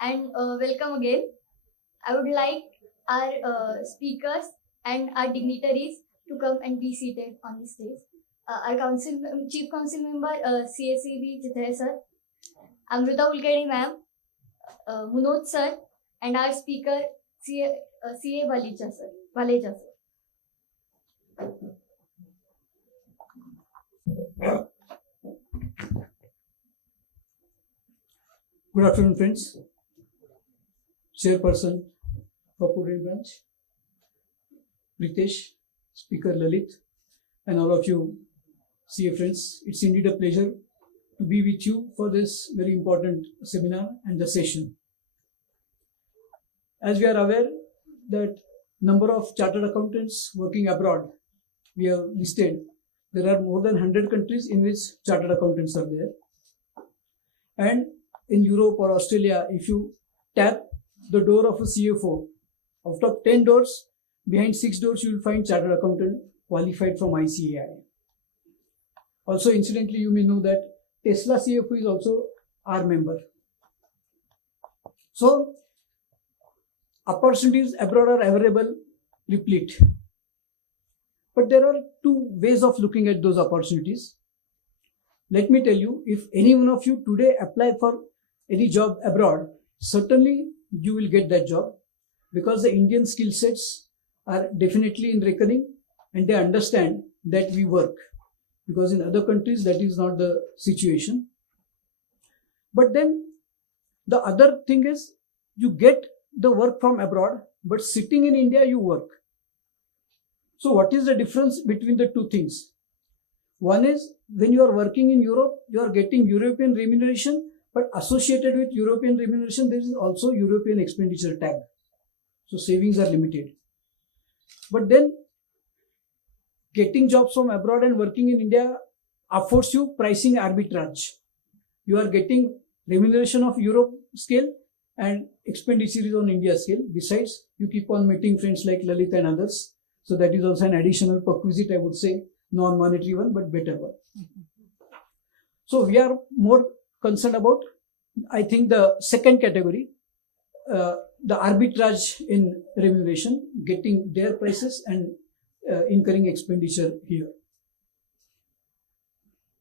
and welcome again. I would like our speakers and our dignitaries to come and be seated on the stage. Our Chief Council Member CACB Jithay sir, Amrita Ulkedi ma'am, Munoj sir, and our speaker CA Valecha sir. Good afternoon, friends. Chairperson for Pune branch, Pritesh, Speaker Lalit, and all of you CA friends. It's indeed a pleasure to be with you for this very important seminar and the session. As we are aware that number of chartered accountants working abroad, we have listed, there are more than 100 countries in which chartered accountants are there. And in Europe or Australia, if you tap the door of a CFO, out of 10 doors, behind 6 doors, you will find chartered accountant qualified from ICAI. Also, incidentally, you may know that Tesla CFO is also our member. So, opportunities abroad are available, replete. But there are two ways of looking at those opportunities. Let me tell you, if any one of you today apply for any job abroad, certainly you will get that job because the Indian skill sets are definitely in reckoning and they understand that we work, because in other countries that is not the situation. But then the other thing is you get the work from abroad, but sitting in India you work. So what is the difference between the two things? One is when you are working in Europe, you are getting European remuneration, but associated with European remuneration, there is also European expenditure tag. So savings are limited. But then getting jobs from abroad and working in India affords you pricing arbitrage. You are getting remuneration of Europe scale and expenditure is on India scale. Besides, you keep on meeting friends like Lalit and others. So that is also an additional perquisite, I would say, non-monetary one, but better one. So we are more concerned about, I think, the second category, the arbitrage in remuneration, getting their prices and incurring expenditure here.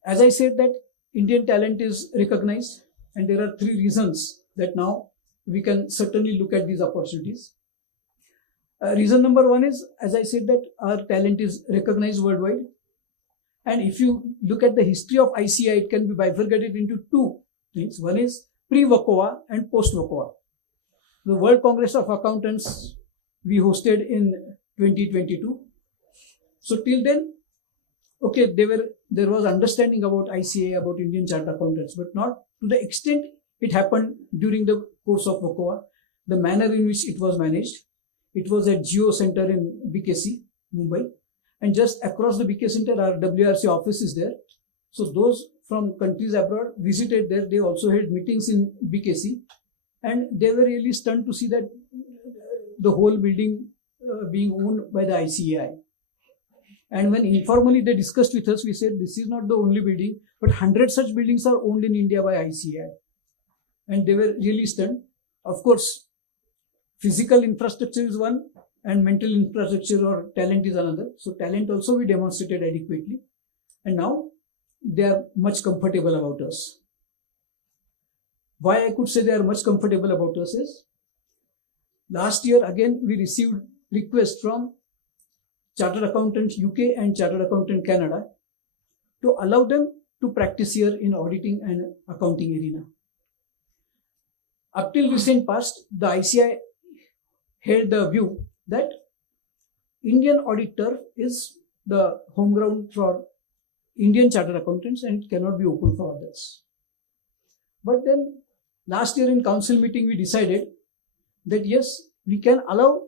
As I said that Indian talent is recognized, and there are 3 reasons that now we can certainly look at these opportunities. Reason number 1 is, as I said, that our talent is recognized worldwide. And if you look at the history of ICAI, it can be bifurcated into 2 things. One is pre-VACOA and post-VACOA. The World Congress of Accountants we hosted in 2022. So till then, okay, there was understanding about ICAI, about Indian Chartered Accountants, but not to the extent it happened during the course of VACOA. The manner in which it was managed. It was at Geo Center in BKC, Mumbai. And just across the BK Center, our WRC office is there. So those from countries abroad visited there. They also held meetings in BKC. And they were really stunned to see that the whole building being owned by the ICAI. And when informally they discussed with us, we said, this is not the only building, but 100 such buildings are owned in India by ICAI. And they were really stunned. Of course, physical infrastructure is one, and mental infrastructure or talent is another. So talent also we demonstrated adequately. And now they are much comfortable about us. Why I could say they are much comfortable about us is, last year again we received requests from Chartered Accountants UK and Chartered Accountant Canada to allow them to practice here in auditing and accounting arena. Up till recent past, the ICAI held the view that Indian auditor is the home ground for Indian Chartered Accountants and cannot be open for others. But then last year in council meeting, we decided that yes, we can allow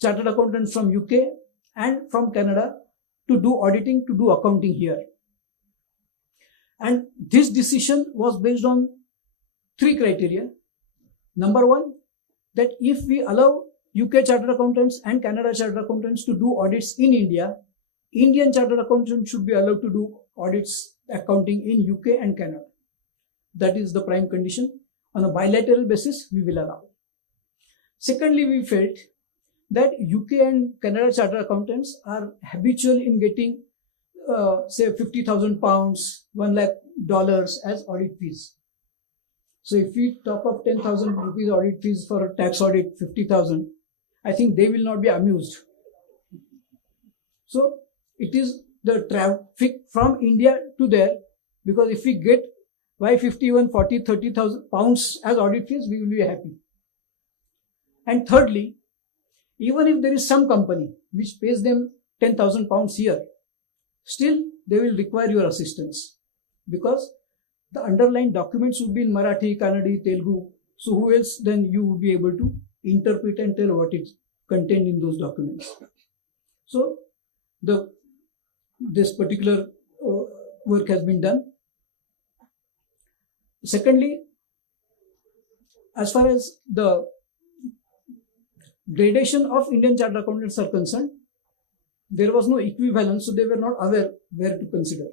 Chartered Accountants from UK and from Canada to do auditing, to do accounting here. And this decision was based on 3 criteria. Number 1, that if we allow UK Chartered Accountants and Canada Chartered Accountants to do audits in India, Indian Chartered Accountants should be allowed to do audits accounting in UK and Canada. That is the prime condition. on a bilateral basis, we will allow. Secondly, we felt that UK and Canada chartered accountants are habitual in getting say £50,000, $1 lakh as audit fees. So if we talk of 10,000 rupees audit fees for a tax audit, 50,000, I think they will not be amused. So it is the traffic from India to there, because if we get by 51, 40, 30,000 pounds as audit fees, we will be happy. And thirdly, even if there is some company which pays them 10,000 pounds here, still they will require your assistance, because the underlying documents would be in Marathi, Kannadi, Telugu. So who else then you would be able to interpret and tell what is contained in those documents. So this particular work has been done. Secondly, as far as the gradation of Indian chartered accountants are concerned, there was no equivalence, so they were not aware where to consider.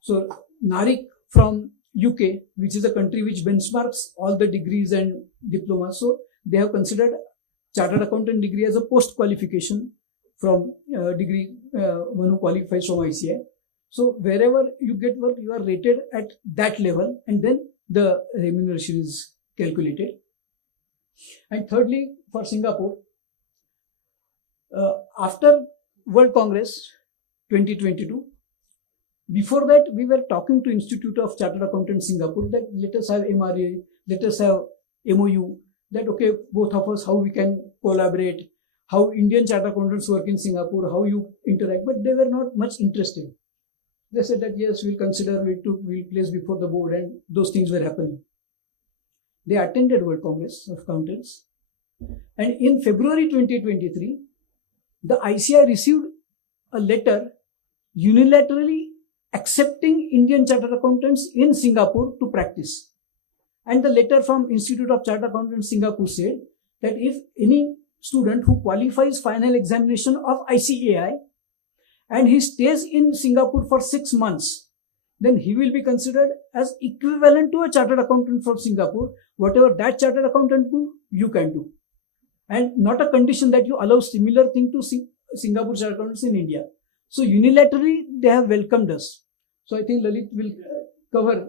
So Narik from UK, which is a country which benchmarks all the degrees and diplomas, so they have considered chartered accountant degree as a post qualification from degree one who qualifies from ICI. So wherever you get work, you are rated at that level, and then the remuneration is calculated. And thirdly, for Singapore, after World Congress 2022, before that we were talking to Institute of Chartered Accountants Singapore that let us have MRA, let us have MOU, that okay, both of us, how we can collaborate, how Indian chartered accountants work in Singapore, how you interact, but they were not much interested. They said that yes, we'll consider, we'll place before the board, and those things were happening. They attended World Congress of Accountants, and in February 2023, the ICI received a letter unilaterally accepting Indian chartered accountants in Singapore to practice. And the letter from Institute of Chartered Accountants Singapore said that if any student who qualifies final examination of ICAI and he stays in Singapore for 6 months, then he will be considered as equivalent to a chartered accountant from Singapore. Whatever that chartered accountant do, you can do. And not a condition that you allow similar thing to Singapore chartered accountants in India. So unilaterally, they have welcomed us. So I think Lalit will cover,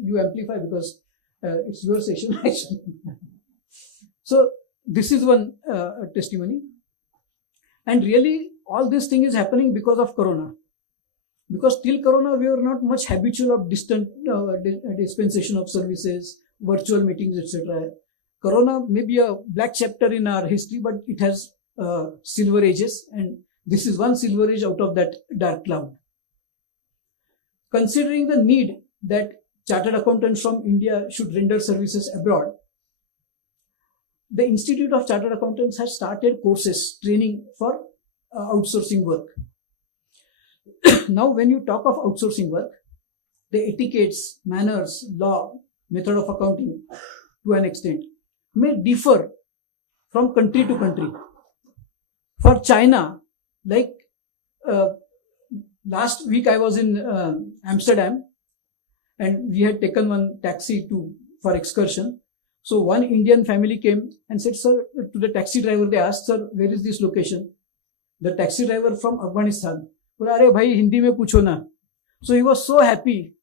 you amplify because it's your session. So this is one testimony. And really, all this thing is happening because of Corona. Because till Corona, we were not much habitual of distant dispensation of services, virtual meetings, etc. Corona may be a black chapter in our history, but it has silver ages, and this is one silver age out of that dark cloud. Considering the need that chartered accountants from India should render services abroad, the Institute of Chartered Accountants has started courses, training for outsourcing work. Now, when you talk of outsourcing work, the etiquettes, manners, law, method of accounting to an extent may differ from country to country. For China, like last week I was in Amsterdam, and we had taken one taxi for excursion. So one Indian family came and said, sir, to the taxi driver, they asked, sir, where is this location? The taxi driver from Afghanistan. Arey bhai, Hindi mein pucho na. So he was so happy.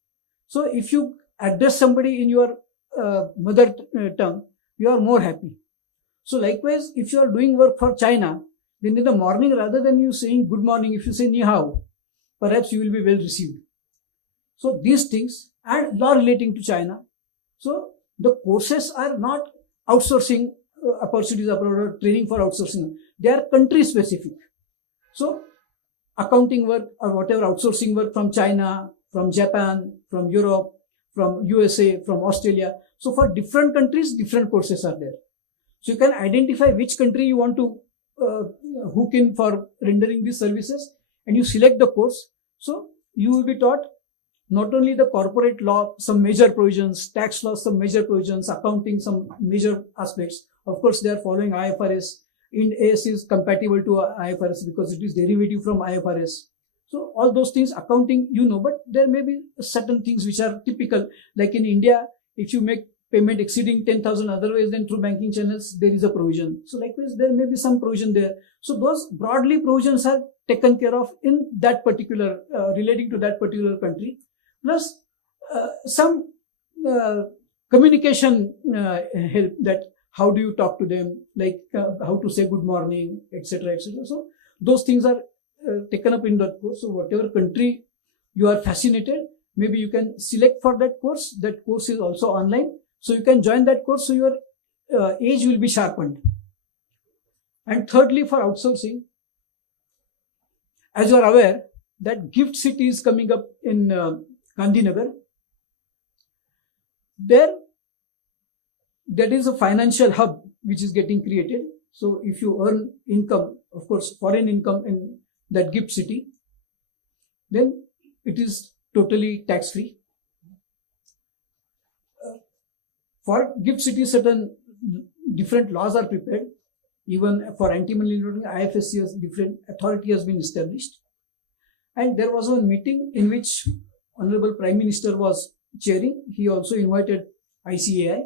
So if you address somebody in your mother tongue, you are more happy. So likewise, if you are doing work for China, then in the morning, rather than you saying good morning, if you say ni hao, perhaps you will be well received. So these things, and law relating to China. So the courses are not outsourcing opportunities abroad or training for outsourcing. They are country specific. So accounting work or whatever outsourcing work from China, from Japan, from Europe, from USA, from Australia. So for different countries, different courses are there. So you can identify which country you want to hook in for rendering these services, and you select the course. So you will be taught not only the corporate law, some major provisions, tax law, some major provisions, accounting, some major aspects. Of course, they are following IFRS. Ind AS is compatible to IFRS because it is derivative from IFRS. So all those things, accounting, you know, but there may be certain things which are typical. Like in India, if you make payment exceeding 10,000, otherwise then through banking channels there is a provision. So likewise there may be some provision there. So those broadly provisions are taken care of in that particular relating to that particular country, plus some communication help, that how do you talk to them, like how to say good morning, etc., etc. So those things are taken up in that course. So whatever country you are fascinated, maybe you can select for that course. That course is also online, so you can join that course, so your age will be sharpened. And thirdly, for outsourcing, as you are aware that Gift City is coming up in Gandhinagar. There is a financial hub which is getting created. So if you earn income, of course foreign income, in that Gift City, then it is totally tax free. For Gift City, certain different laws are prepared. Even for anti-money laundering, IFSC has different authority has been established. And there was a meeting in which Honorable Prime Minister was chairing. He also invited ICAI.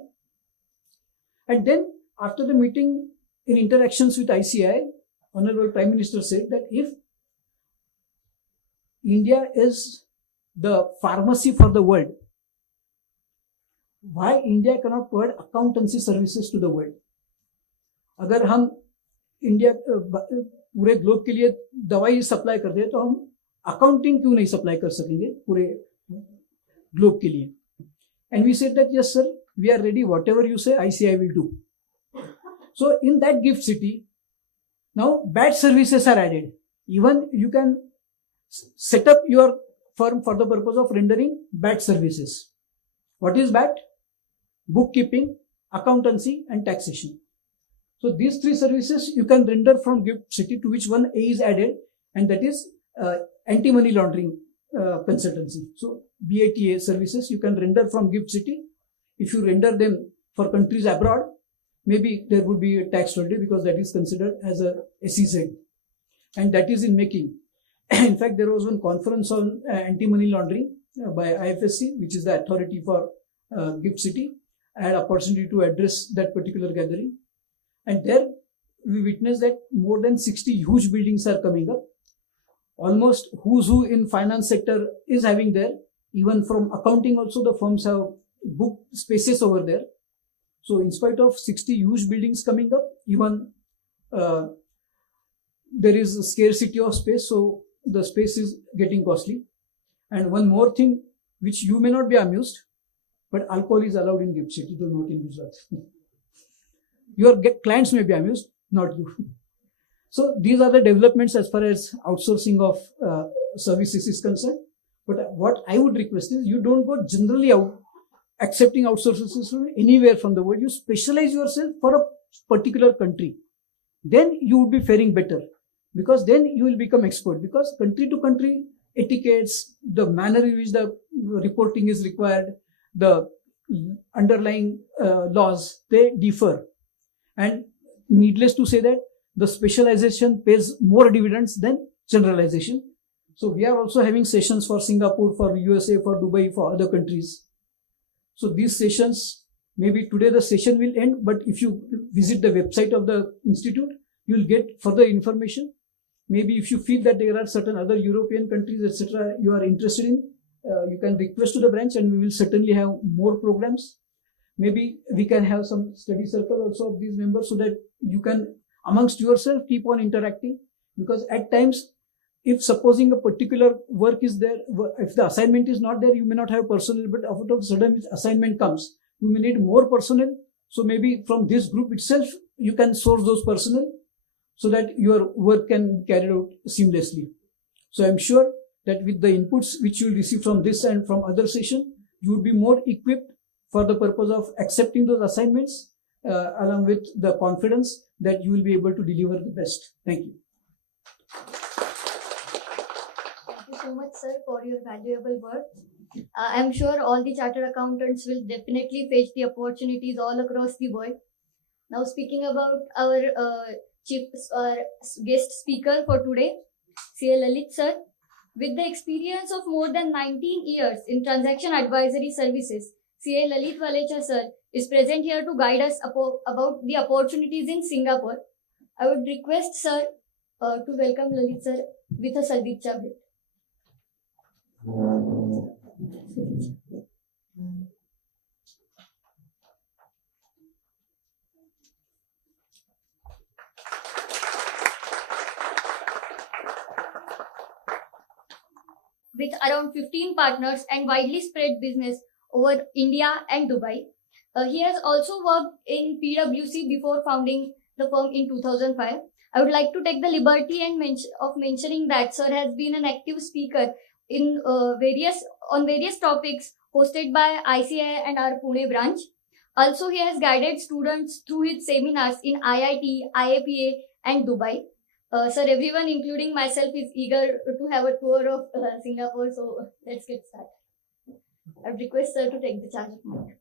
And then after the meeting, in interactions with ICAI, Honorable Prime Minister said that if India is the pharmacy for the world, why India cannot provide accountancy services to the world? अगर हम India पूरे globe के लिए दवाई supply करते हैं, तो हम अकाउंटिंग क्यों नहीं सप्लाई कर सकेंगे पूरे ग्लोब के लिए? And we said that yes sir, we are ready, whatever you say ICI will do. So in that Gift City, now BAT services are added. Even you can set up your firm for the purpose of rendering BAT services. What is BAT? Bookkeeping, accountancy and taxation. So these three services you can render from Gift City, to which one A is added, and that is anti-money laundering consultancy. So BATA services you can render from Gift City. If you render them for countries abroad, maybe there would be a tax holiday, because that is considered as a SEZ, and that is in making. In fact, there was one conference on anti-money laundering by IFSC, which is the authority for Gift City. I had opportunity to address that particular gathering, and there we witnessed that more than 60 huge buildings are coming up. Almost who's who in finance sector is having there. Even from accounting also, the firms have booked spaces over there. So in spite of 60 huge buildings coming up, even there is a scarcity of space, so the space is getting costly. And one more thing which you may not be amused, but alcohol is allowed in Gift City, though not in Gujarat. Your clients may be amused, not you. So these are the developments as far as outsourcing of services is concerned. But what I would request is, you don't go generally out accepting outsources from anywhere from the world. You specialize yourself for a particular country. Then you would be faring better, because then you will become expert, because country to country etiquettes, the manner in which the reporting is required, the underlying laws, they differ. And needless to say that the specialization pays more dividends than generalization. So we are also having sessions for Singapore, for USA, for Dubai, for other countries. So these sessions, maybe today the session will end, but if you visit the website of the institute, you will get further information. Maybe if you feel that there are certain other European countries, etc., you are interested in, you can request to the branch, and we will certainly have more programs. Maybe we can have some study circle also of these members, so that you can amongst yourself keep on interacting. Because at times, if supposing a particular work is there, if the assignment is not there, you may not have personnel, but out of sudden assignment comes, you may need more personnel. So maybe from this group itself, you can source those personnel, so that your work can be carried out seamlessly. So I'm sure that with the inputs which you will receive from this and from other session, you will be more equipped for the purpose of accepting those assignments, along with the confidence that you will be able to deliver the best. Thank you. Thank you so much, sir, for your valuable work. I'm sure all the chartered accountants will definitely face the opportunities all across the world. Now, speaking about our guest speaker for today, CA Lalit sir, with the experience of more than 19 years in transaction advisory services, CA Lalit Valecha sir is present here to guide us about the opportunities in Singapore. I would request sir to welcome Lalit sir with a Sadicha bit. With around 15 partners and widely spread business over India and Dubai. He has also worked in PwC before founding the firm in 2005. I would like to take the liberty and of mentioning that sir has been an active speaker in various topics hosted by ICI and our Pune branch. Also, he has guided students through his seminars in IIT, IAPA, and Dubai. Sir, everyone, including myself, is eager to have a tour of Singapore. So let's get started. I would request sir to take the charge of mic.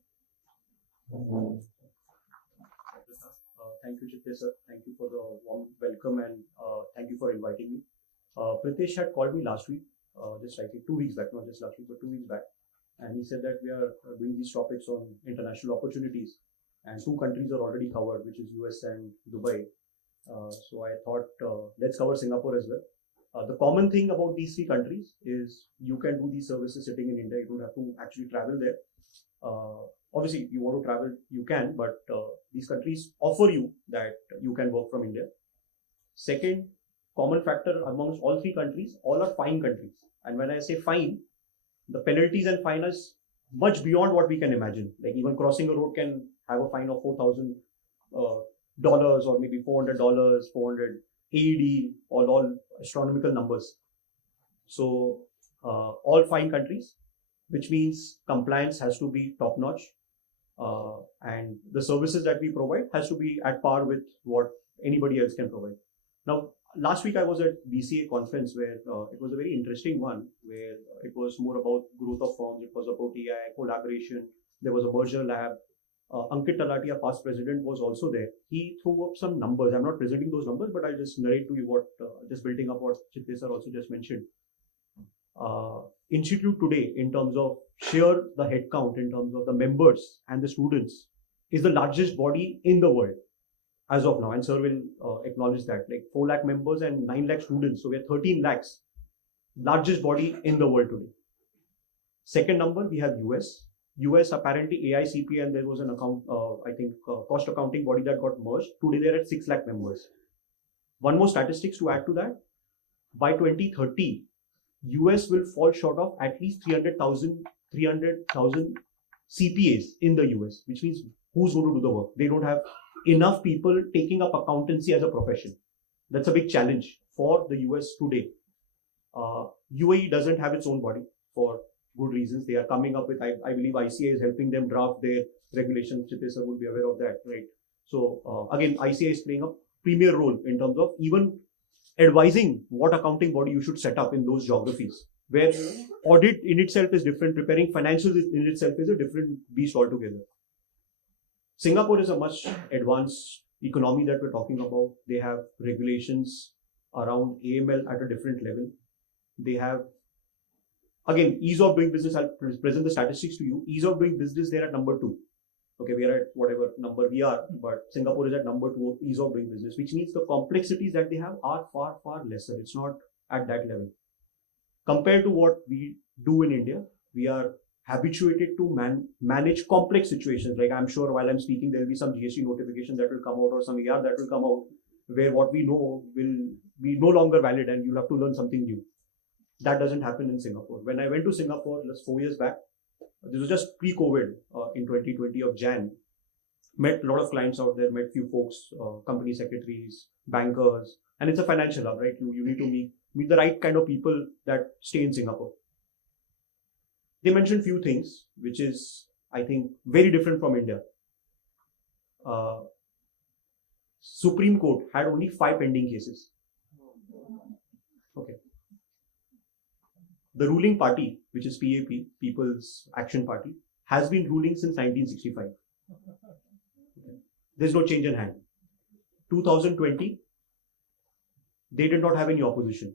Thank you, Chitya sir. Thank you for the warm welcome and thank you for inviting me. Pritesh had called me last week, just like 2 weeks back, not just last week, but 2 weeks back. And he said that we are doing these topics on international opportunities. And 2 countries are already covered, which is US and Dubai. So I thought, let's cover Singapore as well. The common thing about these 3 countries is you can do these services sitting in India. You don't have to actually travel there. Obviously, if you want to travel, you can, but these countries offer you that you can work from India. Second, common factor amongst all 3 countries, all are fine countries. And when I say fine, the penalties and fine is much beyond what we can imagine. Like even crossing a road can have a fine of $4,000 or maybe $400, 400 AED, all astronomical numbers. So all fine countries, which means compliance has to be top notch, and the services that we provide has to be at par with what anybody else can provide. Now, last week I was at BCA conference where it was a very interesting one, where it was more about growth of firms, it was about AI, collaboration, there was a merger lab. Ankit Talati, our past president, was also there. He threw up some numbers. I'm not presenting those numbers, but I'll just narrate to you what, just building up what Chitya sir also just mentioned. Institute today, in terms of share the headcount, in terms of the members and the students, is the largest body in the world as of now. And sir will acknowledge that, like 4 lakh members and 9 lakh students. So we are 13 lakhs, largest body in the world today. Second number, we have US apparently AICP, and there was an account, cost accounting body that got merged. Today they're at 6 lakh members. One more statistics to add to that. By 2030, US will fall short of at least 300,000 CPAs in the US, which means who's going to do the work? They don't have enough people taking up accountancy as a profession. That's a big challenge for the US today. UAE doesn't have its own body for good reasons. They are coming up with, I believe ICA is helping them draft their regulations. Chitya sir would be aware of that, right? So again, ICA is playing a premier role in terms of even advising what accounting body you should set up in those geographies, where audit in itself is different, preparing financials in itself is a different beast altogether. Singapore is a much advanced economy that we're talking about. They have regulations around AML at a different level. They have, again, ease of doing business. I'll present the statistics to you. Ease of doing business, they're at number 2. Okay, we are at whatever number we are, but Singapore is at number 2 of ease of doing business, which means the complexities that they have are far, far lesser. It's not at that level. Compared to what we do in India, we are habituated to manage complex situations. Like I'm sure while I'm speaking, there will be some GST notification that will come out or some AR that will come out where what we know will be no longer valid and you'll have to learn something new. That doesn't happen in Singapore. When I went to Singapore just 4 years back, this was just pre-COVID in 2020 of Jan. Met a lot of clients out there, met few folks, company secretaries, bankers, and it's a financial hub, right? You need to meet the right kind of people that stay in Singapore. They mentioned few things, which is, I think, very different from India. Supreme Court had only 5 pending cases. Okay. The ruling party, which is PAP, People's Action Party, has been ruling since 1965. Okay. There's no change in hand. 2020, they did not have any opposition.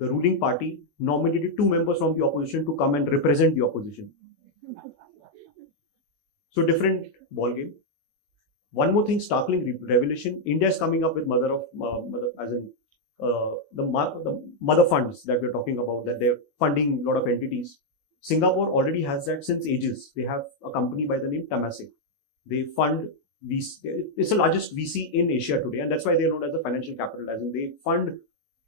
The ruling party nominated 2 members from the opposition to come and represent the opposition. So different ball game. One more thing, startling revelation: India is coming up with the mother funds that we're talking about, that they're funding a lot of entities. Singapore already has that since ages. They have a company by the name Temasek. They fund VC. It's the largest VC in Asia today, and that's why they're known as the financial capital. As in, they fund a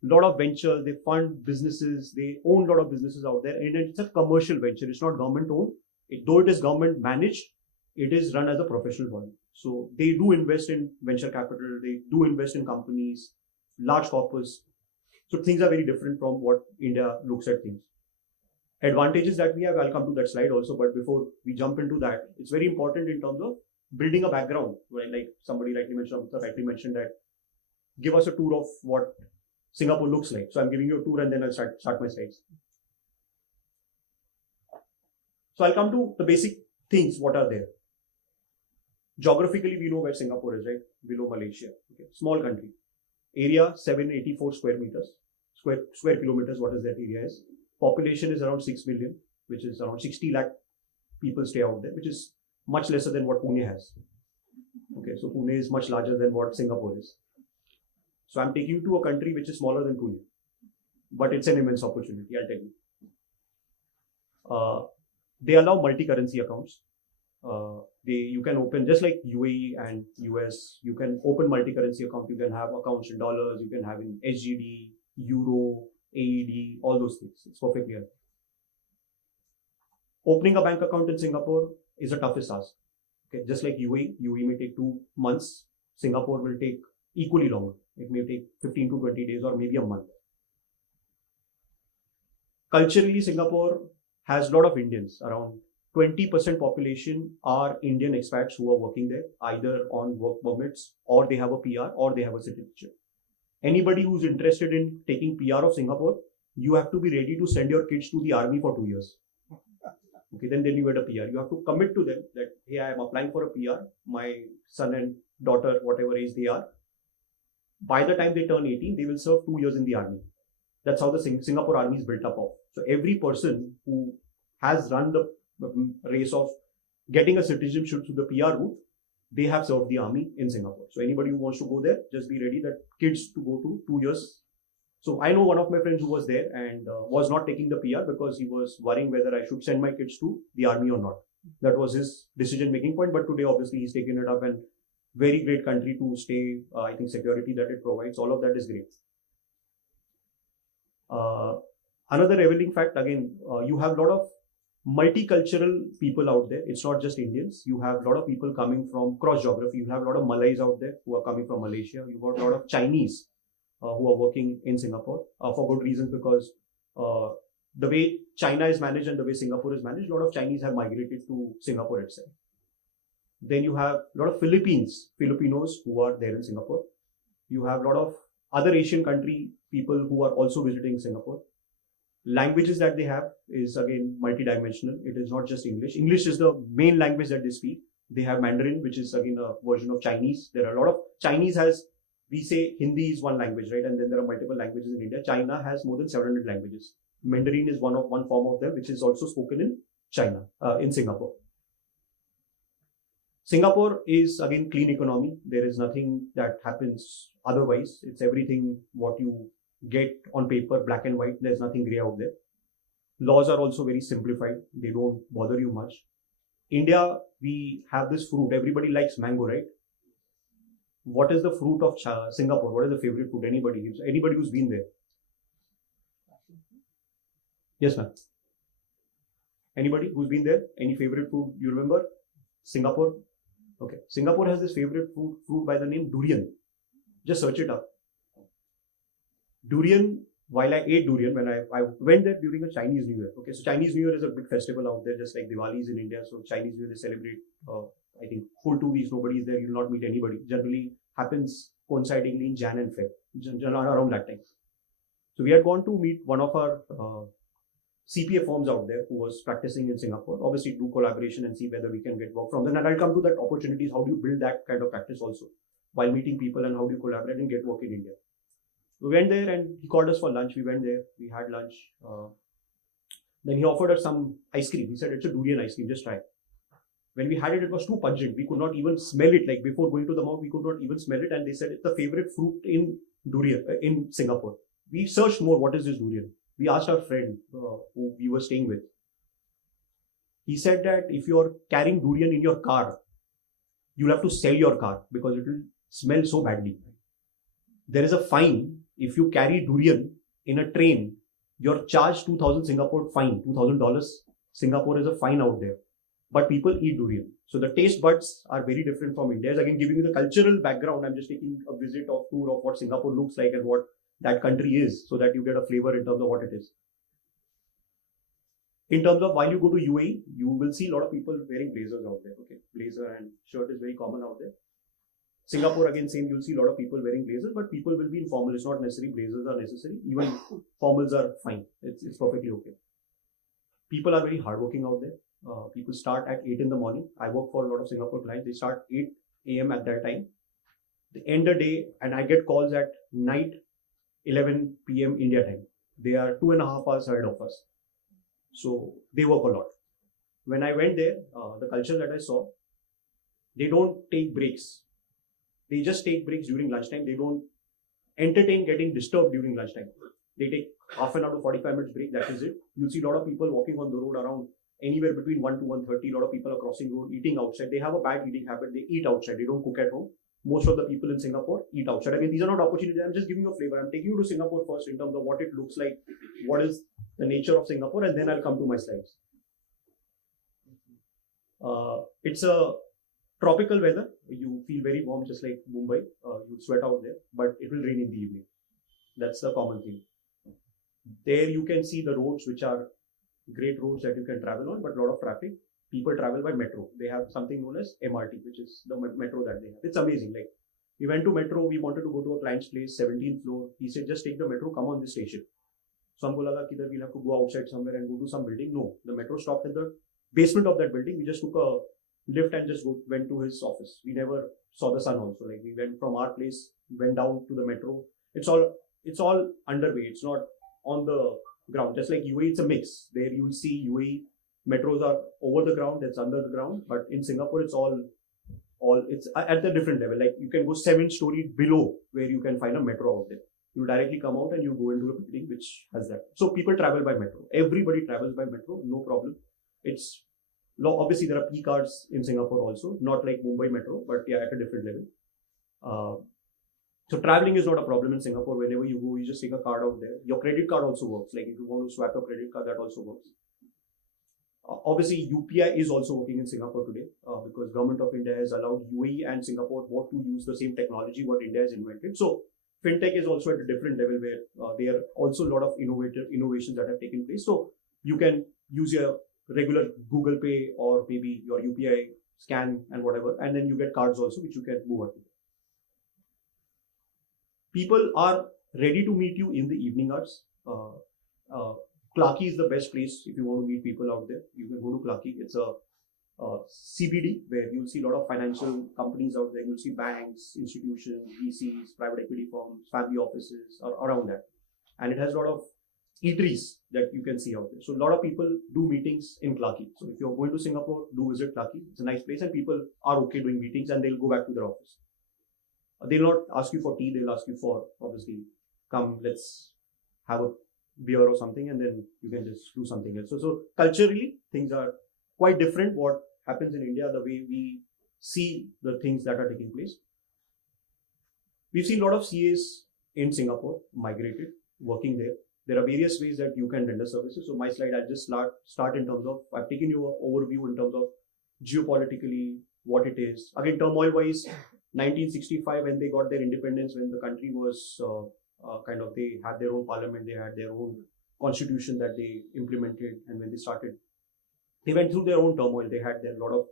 lot of ventures, they fund businesses, they own a lot of businesses out there, and it's a commercial venture. It's not government owned. Though it is government managed, it is run as a professional body. So they do invest in venture capital, they do invest in companies, large corpus. So things are very different from what India looks at things. Advantages that we have, I'll come to that slide also, but before we jump into that, it's very important in terms of building a background, right? Like somebody rightly mentioned that give us a tour of what Singapore looks like. So I'm giving you a tour and then I'll start my slides. So I'll come to the basic things, what are there. Geographically, we know where Singapore is, right? Below Malaysia. Okay. Small country. Area 784 square meters. Square kilometers, what is that area is. Population is around 6 million, which is around 60 lakh people stay out there, which is much lesser than what Pune has. Okay, so Pune is much larger than what Singapore is. So I'm taking you to a country which is smaller than Pune, but it's an immense opportunity, I'll tell you. They allow multi-currency accounts. You can open, just like UAE and US, you can open multi-currency account. You can have accounts in dollars, you can have in SGD, Euro, AED, all those things. It's perfectly clear. Opening a bank account in Singapore is the toughest task. Okay, just like UAE may take 2 months. Singapore will take equally longer. It may take 15 to 20 days or maybe a month. Culturally, Singapore has a lot of Indians. Around 20% population are Indian expats who are working there, either on work permits or they have a PR or they have a citizenship. Anybody who's interested in taking PR of Singapore, you have to be ready to send your kids to the army for 2 years. Okay, then you get a PR. You have to commit to them that, hey, I am applying for a PR. My son and daughter, whatever age they are, by the time they turn 18, they will serve 2 years in the army. That's how the Singapore army is built up of. So every person who has run the race of getting a citizenship through the PR route, they have served the army in Singapore. So anybody who wants to go there, just be ready that kids to go to 2 years. So I know one of my friends who was there and was not taking the PR because he was worrying whether I should send my kids to the army or not. That was his decision-making point. But today, obviously, he's taken it up, and very great country to stay. I think security that it provides, all of that is great. Another revealing fact, again, you have a lot of multicultural people out there. It's not just Indians. You have a lot of people coming from cross geography. You have a lot of Malays out there who are coming from Malaysia. You've got a lot of Chinese who are working in Singapore for good reasons, because the way China is managed and the way Singapore is managed, a lot of Chinese have migrated to Singapore itself. Then you have a lot of Filipinos who are there in Singapore. You have a lot of other Asian country people who are also visiting Singapore. Languages that they have is again multidimensional. It is not just English. English is the main language that they speak. They have Mandarin, which is again a version of Chinese. There are a lot of Chinese we say Hindi is one language, right? And then there are multiple languages in India. China has more than 700 languages. Mandarin is one form of them, which is also spoken in in Singapore. Singapore is again clean economy. There is nothing that happens otherwise. It's everything what you get on paper, black and white. There's nothing gray out there. Laws are also very simplified. They don't bother you much. India, we have this fruit. Everybody likes mango, right? What is the fruit of Singapore? What is the favorite fruit? Anybody who's been there? Yes, ma'am. Anybody who's been there? Any favorite fruit you remember? Singapore? Okay. Singapore has this favorite fruit by the name durian. Just search it up. Durian, while I ate durian, when I went there during a Chinese New Year. Okay, so Chinese New Year is a big festival out there, just like Diwali is in India. So Chinese New Year, they celebrate, I think, full 2 weeks, nobody is there, you will not meet anybody. Generally happens coincidingly in Jan and Feb, around that time. So we had gone to meet one of our CPA firms out there who was practicing in Singapore. Obviously, do collaboration and see whether we can get work from them. And I'll come to that opportunities. How do you build that kind of practice also while meeting people, and how do you collaborate and get work in India? We went there and he called us for lunch. We went there, we had lunch. Then he offered us some ice cream. He said, it's a durian ice cream, just try. When we had it, it was too pungent. We could not even smell it. Like before going to the mouth, we could not even smell it. And they said it's the favorite fruit in durian in Singapore. We searched more. What is this durian? We asked our friend who we were staying with. He said that if you're carrying durian in your car, you'll have to sell your car because it will smell so badly. There is a fine if you carry durian in a train. You're charged 2,000 Singapore fine, $2,000. Singapore is a fine out there, but people eat durian. So the taste buds are very different from India's. Again, giving you the cultural background, I'm just taking a visit of tour of what Singapore looks like and what that country is, so that you get a flavor in terms of what it is. In terms of while you go to UAE, you will see a lot of people wearing blazers out there. Okay, blazer and shirt is very common out there. Singapore, again, same, you'll see a lot of people wearing blazers, but people will be in formal. It's not necessary blazers are necessary. Even formals are fine. It's perfectly okay. People are very hardworking out there. People start at 8 in the morning. I work for a lot of Singapore clients. They start 8 a.m. at that time. They end the day, and I get calls at night, 11 p.m. India time. They are 2.5 hours ahead of us. So they work a lot. When I went there, the culture that I saw, they don't take breaks. They just take breaks during lunchtime. They don't entertain getting disturbed during lunchtime. They take half an hour to 45 minutes break. That is it. You'll see a lot of people walking on the road around anywhere between 1 to 1:30. A lot of people are crossing road, eating outside. They have a bad eating habit. They eat outside. They don't cook at home. Most of the people in Singapore eat outside. Again, these are not opportunities. I'm just giving you a flavor. I'm taking you to Singapore first in terms of what it looks like, what is the nature of Singapore, and then I'll come to my slides. It's a tropical weather. You feel very warm, just like Mumbai. You sweat out there, but it will rain in the evening. That's the common thing. There you can see the roads, which are great roads that you can travel on, but a lot of traffic. People travel by metro. They have something known as MRT, which is the metro that they have. It's amazing. Like, we went to metro, we wanted to go to a client's place, 17th floor. He said, just take the metro, come on this station. So हमको लगा कि we'll have to go outside somewhere and go to some building. No, the metro stopped at the basement of that building. We just took a lift and just went to his office. We never saw the sun also. Like, we went from our place, went down to the metro. It's all underway. It's not on the ground. Just like UAE, it's a mix. There you'll see UAE metros are over the ground, it's under the ground. But in Singapore, it's all it's at the different level. Like, you can go 7-story below where you can find a metro out there. You directly come out and you go into a building which has that. So people travel by metro. Everybody travels by metro, no problem. It's obviously there are P cards in Singapore also, not like Mumbai metro, but yeah, at a different level. So traveling is not a problem in Singapore. Whenever you go, you just take a card out there. Your credit card also works. Like, if you want to swap your credit card, that also works. Obviously, UPI is also working in Singapore today because government of India has allowed UAE and Singapore both to use the same technology what India has invented. So fintech is also at a different level where there are also a lot of innovations that have taken place. So you can use your regular Google Pay or maybe your UPI scan and whatever, and then you get cards also which you can move on to. People are ready to meet you in the evening hours. Clarke is the best place if you want to meet people out there. You can go to Clarke. It's a CBD where you'll see a lot of financial companies out there. You'll see banks, institutions, VCs, private equity firms, family offices around that. And it has a lot of eateries that you can see out there. So a lot of people do meetings in Clarke. So if you're going to Singapore, do visit Clarke. It's a nice place and people are okay doing meetings and they'll go back to their office. They'll not ask you for tea. They'll ask you for, obviously, come, let's have a beer or something, and then you can just do something else. So culturally, things are quite different. What happens in India, the way we see the things that are taking place. We've seen a lot of CAs in Singapore migrated, working there. There are various ways that you can render services. So my slide, I'll just start in terms of, I've taken you an overview in terms of geopolitically, what it is. Again, turmoil-wise, 1965, when they got their independence, when the country was they had their own parliament, they had their own constitution that they implemented, and when they started, they went through their own turmoil. They had a lot of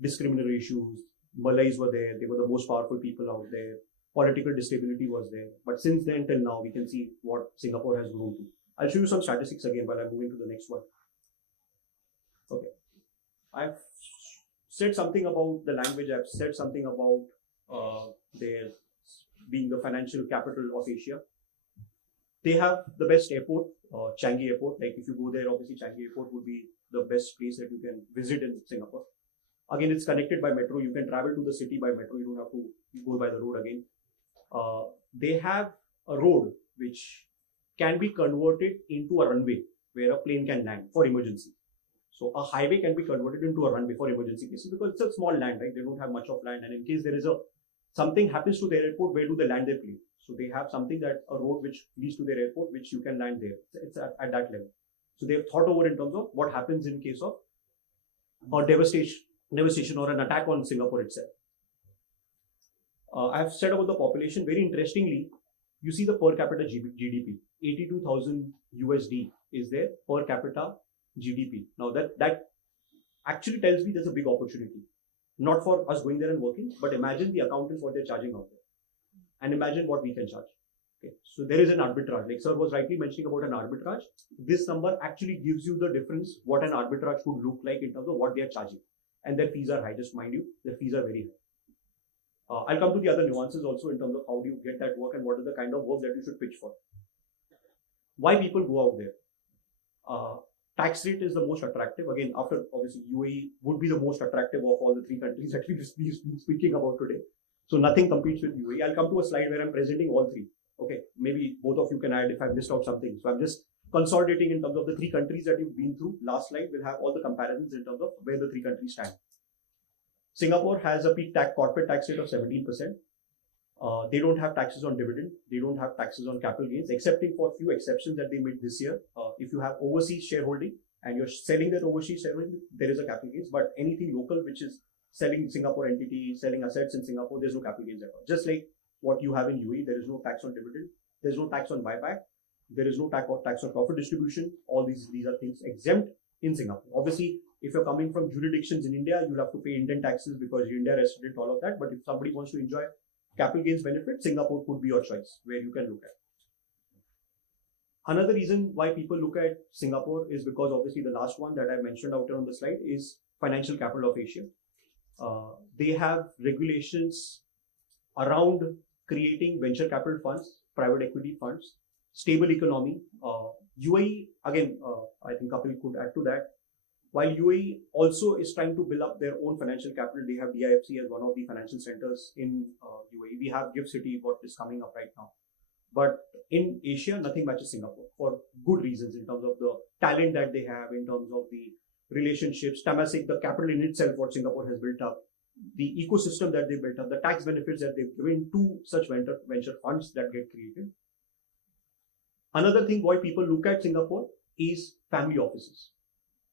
discriminatory issues. Malays were there. They were the most powerful people out there. Political instability was there. But since then till now, we can see what Singapore has grown to. I'll show you some statistics again while I'm moving to the next one. Okay. I've said something about the language. I've said something about their being the financial capital of Asia. They have the best airport, Changi Airport. Like, if you go there, obviously Changi Airport would be the best place that you can visit in Singapore. Again, it's connected by metro. You can travel to the city by metro. You don't have to go by the road again. They have a road which can be converted into a runway where a plane can land for emergency. So a highway can be converted into a runway for emergency cases because it's a small land, right? They don't have much of land, and in case there is something happens to their airport, where do they land their plane? So they have something that a road which leads to their airport, which you can land there. It's at that level. So they've thought over in terms of what happens in case of a devastation or an attack on Singapore itself. I've said about the population. Very interestingly, you see the per capita GDP, 82,000 USD is their per capita GDP. Now that actually tells me there's a big opportunity, not for us going there and working, but imagine the accountants what they're charging out there, and imagine what we can charge. Okay, so there is an arbitrage. Like sir was rightly mentioning about an arbitrage. This number actually gives you the difference what an arbitrage could look like in terms of what they are charging, and their fees are high. Just mind you, their fees are very high. I'll come to the other nuances also in terms of how do you get that work and what is the kind of work that you should pitch for. Why people go out there? Tax rate is the most attractive. Again, after obviously UAE would be the most attractive of all the three countries that we've been speaking about today. So nothing competes with UAE. I'll come to a slide where I'm presenting all three. Okay, maybe both of you can add if I've missed out something. So I'm just consolidating in terms of the three countries that you've been through. Last slide will have all the comparisons in terms of where the three countries stand. Singapore has a peak corporate tax rate of 17%. They don't have taxes on dividend. They don't have taxes on capital gains, excepting for a few exceptions that they made this year. If you have overseas shareholding and you're selling that overseas shareholding, there is a capital gains. But anything local, which is selling Singapore entity, selling assets in Singapore, there's no capital gains at all. Just like what you have in UAE, there is no tax on dividend. There's no tax on buyback. There is no tax on profit distribution. All these are things exempt in Singapore. Obviously, if you're coming from jurisdictions in India, you'll have to pay Indian taxes because you're India resident, all of that. But if somebody wants to enjoy capital gains benefit, Singapore could be your choice where you can look at. Another reason why people look at Singapore is because obviously the last one that I mentioned out here on the slide is financial capital of Asia. They have regulations around creating venture capital funds, private equity funds, stable economy. UAE, again, I think Kapil could add to that. While UAE also is trying to build up their own financial capital, they have DIFC as one of the financial centers in UAE. We have GIFT City, what is coming up right now. But in Asia, nothing matches Singapore for good reasons in terms of the talent that they have, in terms of the relationships, Temasek, the capital in itself, what Singapore has built up, the ecosystem that they built up, the tax benefits that they've given to such venture funds that get created. Another thing why people look at Singapore is family offices.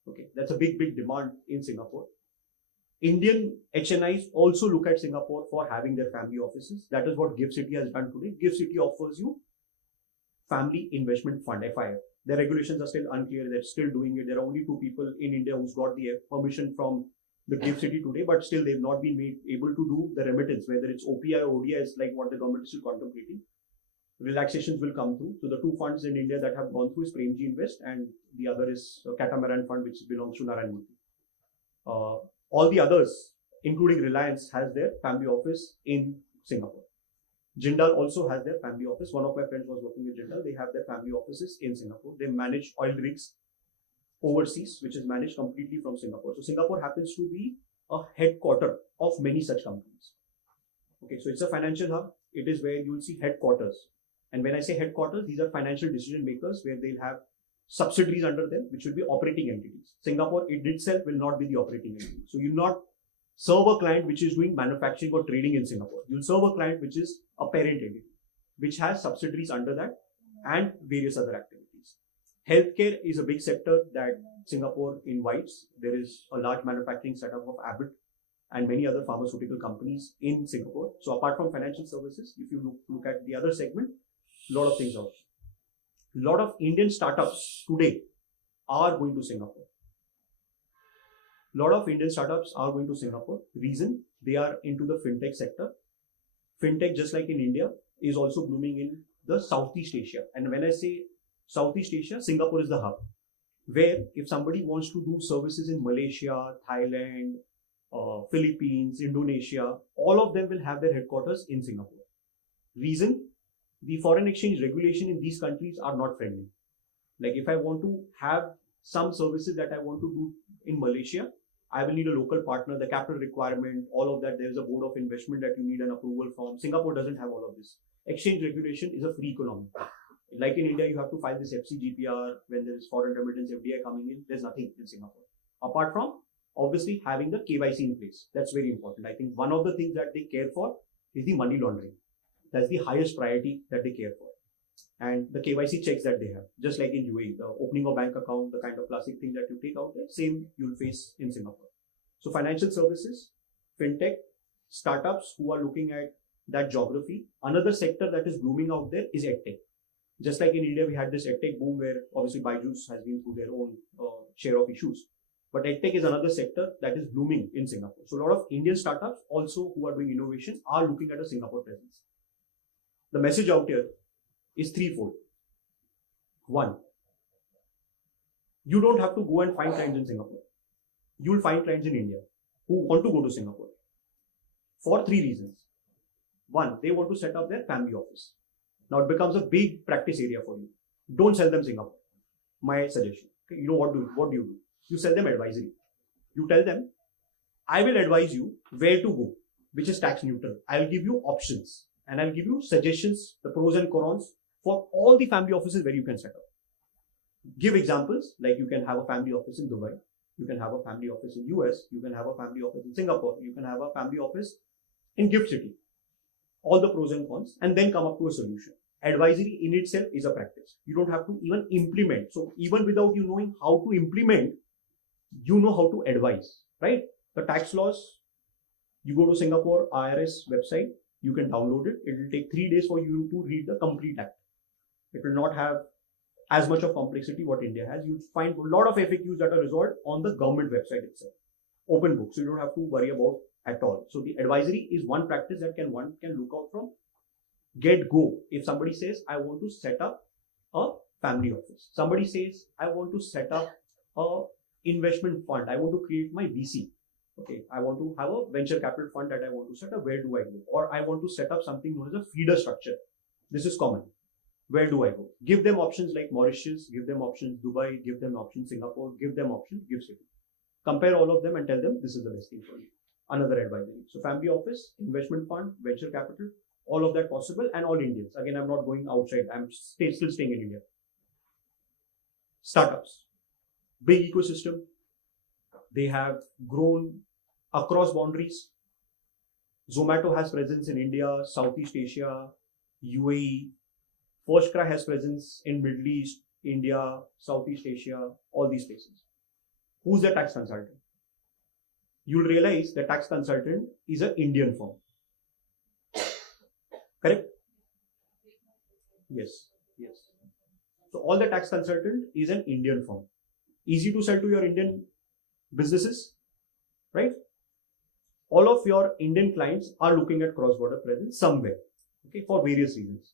Okay, that's a big demand in Singapore. Indian HNIs also look at Singapore for having their family offices. That is what GIFT City has done today. GIFT City offers you Family Investment Fund, FIF. The regulations are still unclear. They're still doing it. There are only 2 people in India who's got the permission from the GIFT City today, but still they've not been able to do the remittance, whether it's OPI or ODI, is like what the government is still contemplating. Relaxations will come through. So the 2 funds in India that have gone through is Premji Invest, and the other is a Catamaran Fund, which belongs to Narayan Murthy. All the others, including Reliance, has their family office in Singapore. Jindal also has their family office. One of my friends was working with Jindal. They have their family offices in Singapore. They manage oil rigs overseas, which is managed completely from Singapore. So Singapore happens to be a headquarter of many such companies. Okay, so it's a financial hub. It is where you will see headquarters. And when I say headquarters, these are financial decision makers where they'll have subsidiaries under them, which will be operating entities. Singapore, it itself will not be the operating entity. So you'll not serve a client which is doing manufacturing or trading in Singapore. You'll serve a client which is a parent entity, which has subsidiaries under that and various other activities. Healthcare is a big sector that Singapore invites. There is a large manufacturing setup of Abbott and many other pharmaceutical companies in Singapore. So apart from financial services, if you look at the other segment, a lot of things are. A lot of Indian startups today are going to Singapore. A lot of Indian startups are going to Singapore. Reason, they are into the fintech sector. Fintech, just like in India, is also blooming in the Southeast Asia. And when I say Southeast Asia, Singapore is the hub, where if somebody wants to do services in Malaysia, Thailand, Philippines, Indonesia, all of them will have their headquarters in Singapore. Reason, the foreign exchange regulation in these countries are not friendly. Like if I want to have some services that I want to do in Malaysia, I will need a local partner, the capital requirement, all of that. There is a board of investment that you need an approval from. Singapore doesn't have all of this. Exchange regulation is a free economy. Like in India, you have to file this FCGPR when there is foreign remittance FDI coming in. There's nothing in Singapore. Apart from obviously having the KYC in place. That's very important. I think one of the things that they care for is the money laundering. That's the highest priority that they care for. And the KYC checks that they have, just like in UAE, the opening of bank account, the kind of classic thing that you take out there, same you'll face in Singapore. So financial services, fintech, startups who are looking at that geography. Another sector that is blooming out there is edtech. Just like in India, we had this edtech boom where obviously Byju's has been through their own share of issues. But edtech is another sector that is blooming in Singapore. So a lot of Indian startups also who are doing innovation are looking at a Singapore presence. The message out here is threefold. One, you don't have to go and find clients in Singapore. You'll find clients in India who want to go to Singapore for three reasons. One, they want to set up their family office. Now it becomes a big practice area for you. Don't sell them Singapore. My suggestion. Okay, you know what do you do? You sell them advisory. You tell them, I will advise you where to go, which is tax neutral. I'll give you options and I'll give you suggestions, the pros and cons for all the family offices where you can set up. Give examples like you can have a family office in Dubai, you can have a family office in US, you can have a family office in Singapore, you can have a family office in Gift City. All the pros and cons, and then come up to a solution. Advisory in itself is a practice. You don't have to even implement. So even without you knowing how to implement, you know how to advise, right? The tax laws, you go to Singapore IRS website, you can download it. It will take 3 days for you to read the complete act. It will not have as much of complexity what India has. You'll find a lot of FAQs that are resolved on the government website itself. Open book, so you don't have to worry about at all. So the advisory is one practice that one can look out from get go. If somebody says, I want to set up a family office. Somebody says, I want to set up a investment fund. I want to create my VC. Okay, I want to have a venture capital fund that I want to set up. Where do I go? Or I want to set up something known as a feeder structure. This is common. Where do I go? Give them options like Mauritius, give them options Dubai, give them options Singapore, give them options Gift City. Compare all of them and tell them this is the best thing for you. Another advisory. So family office, investment fund, venture capital, all of that possible, and all Indians. Again, I'm not going outside. I'm still staying in India. Startups. Big ecosystem. They have grown across boundaries. Zomato has presence in India, Southeast Asia, UAE. Firstcry has presence in Middle East, India, Southeast Asia, all these places. Who's the tax consultant? You'll realize the tax consultant is an Indian firm. Correct? Yes. So all the tax consultant is an Indian firm. Easy to sell to your Indian businesses, right? All of your Indian clients are looking at cross-border presence somewhere, okay, for various reasons.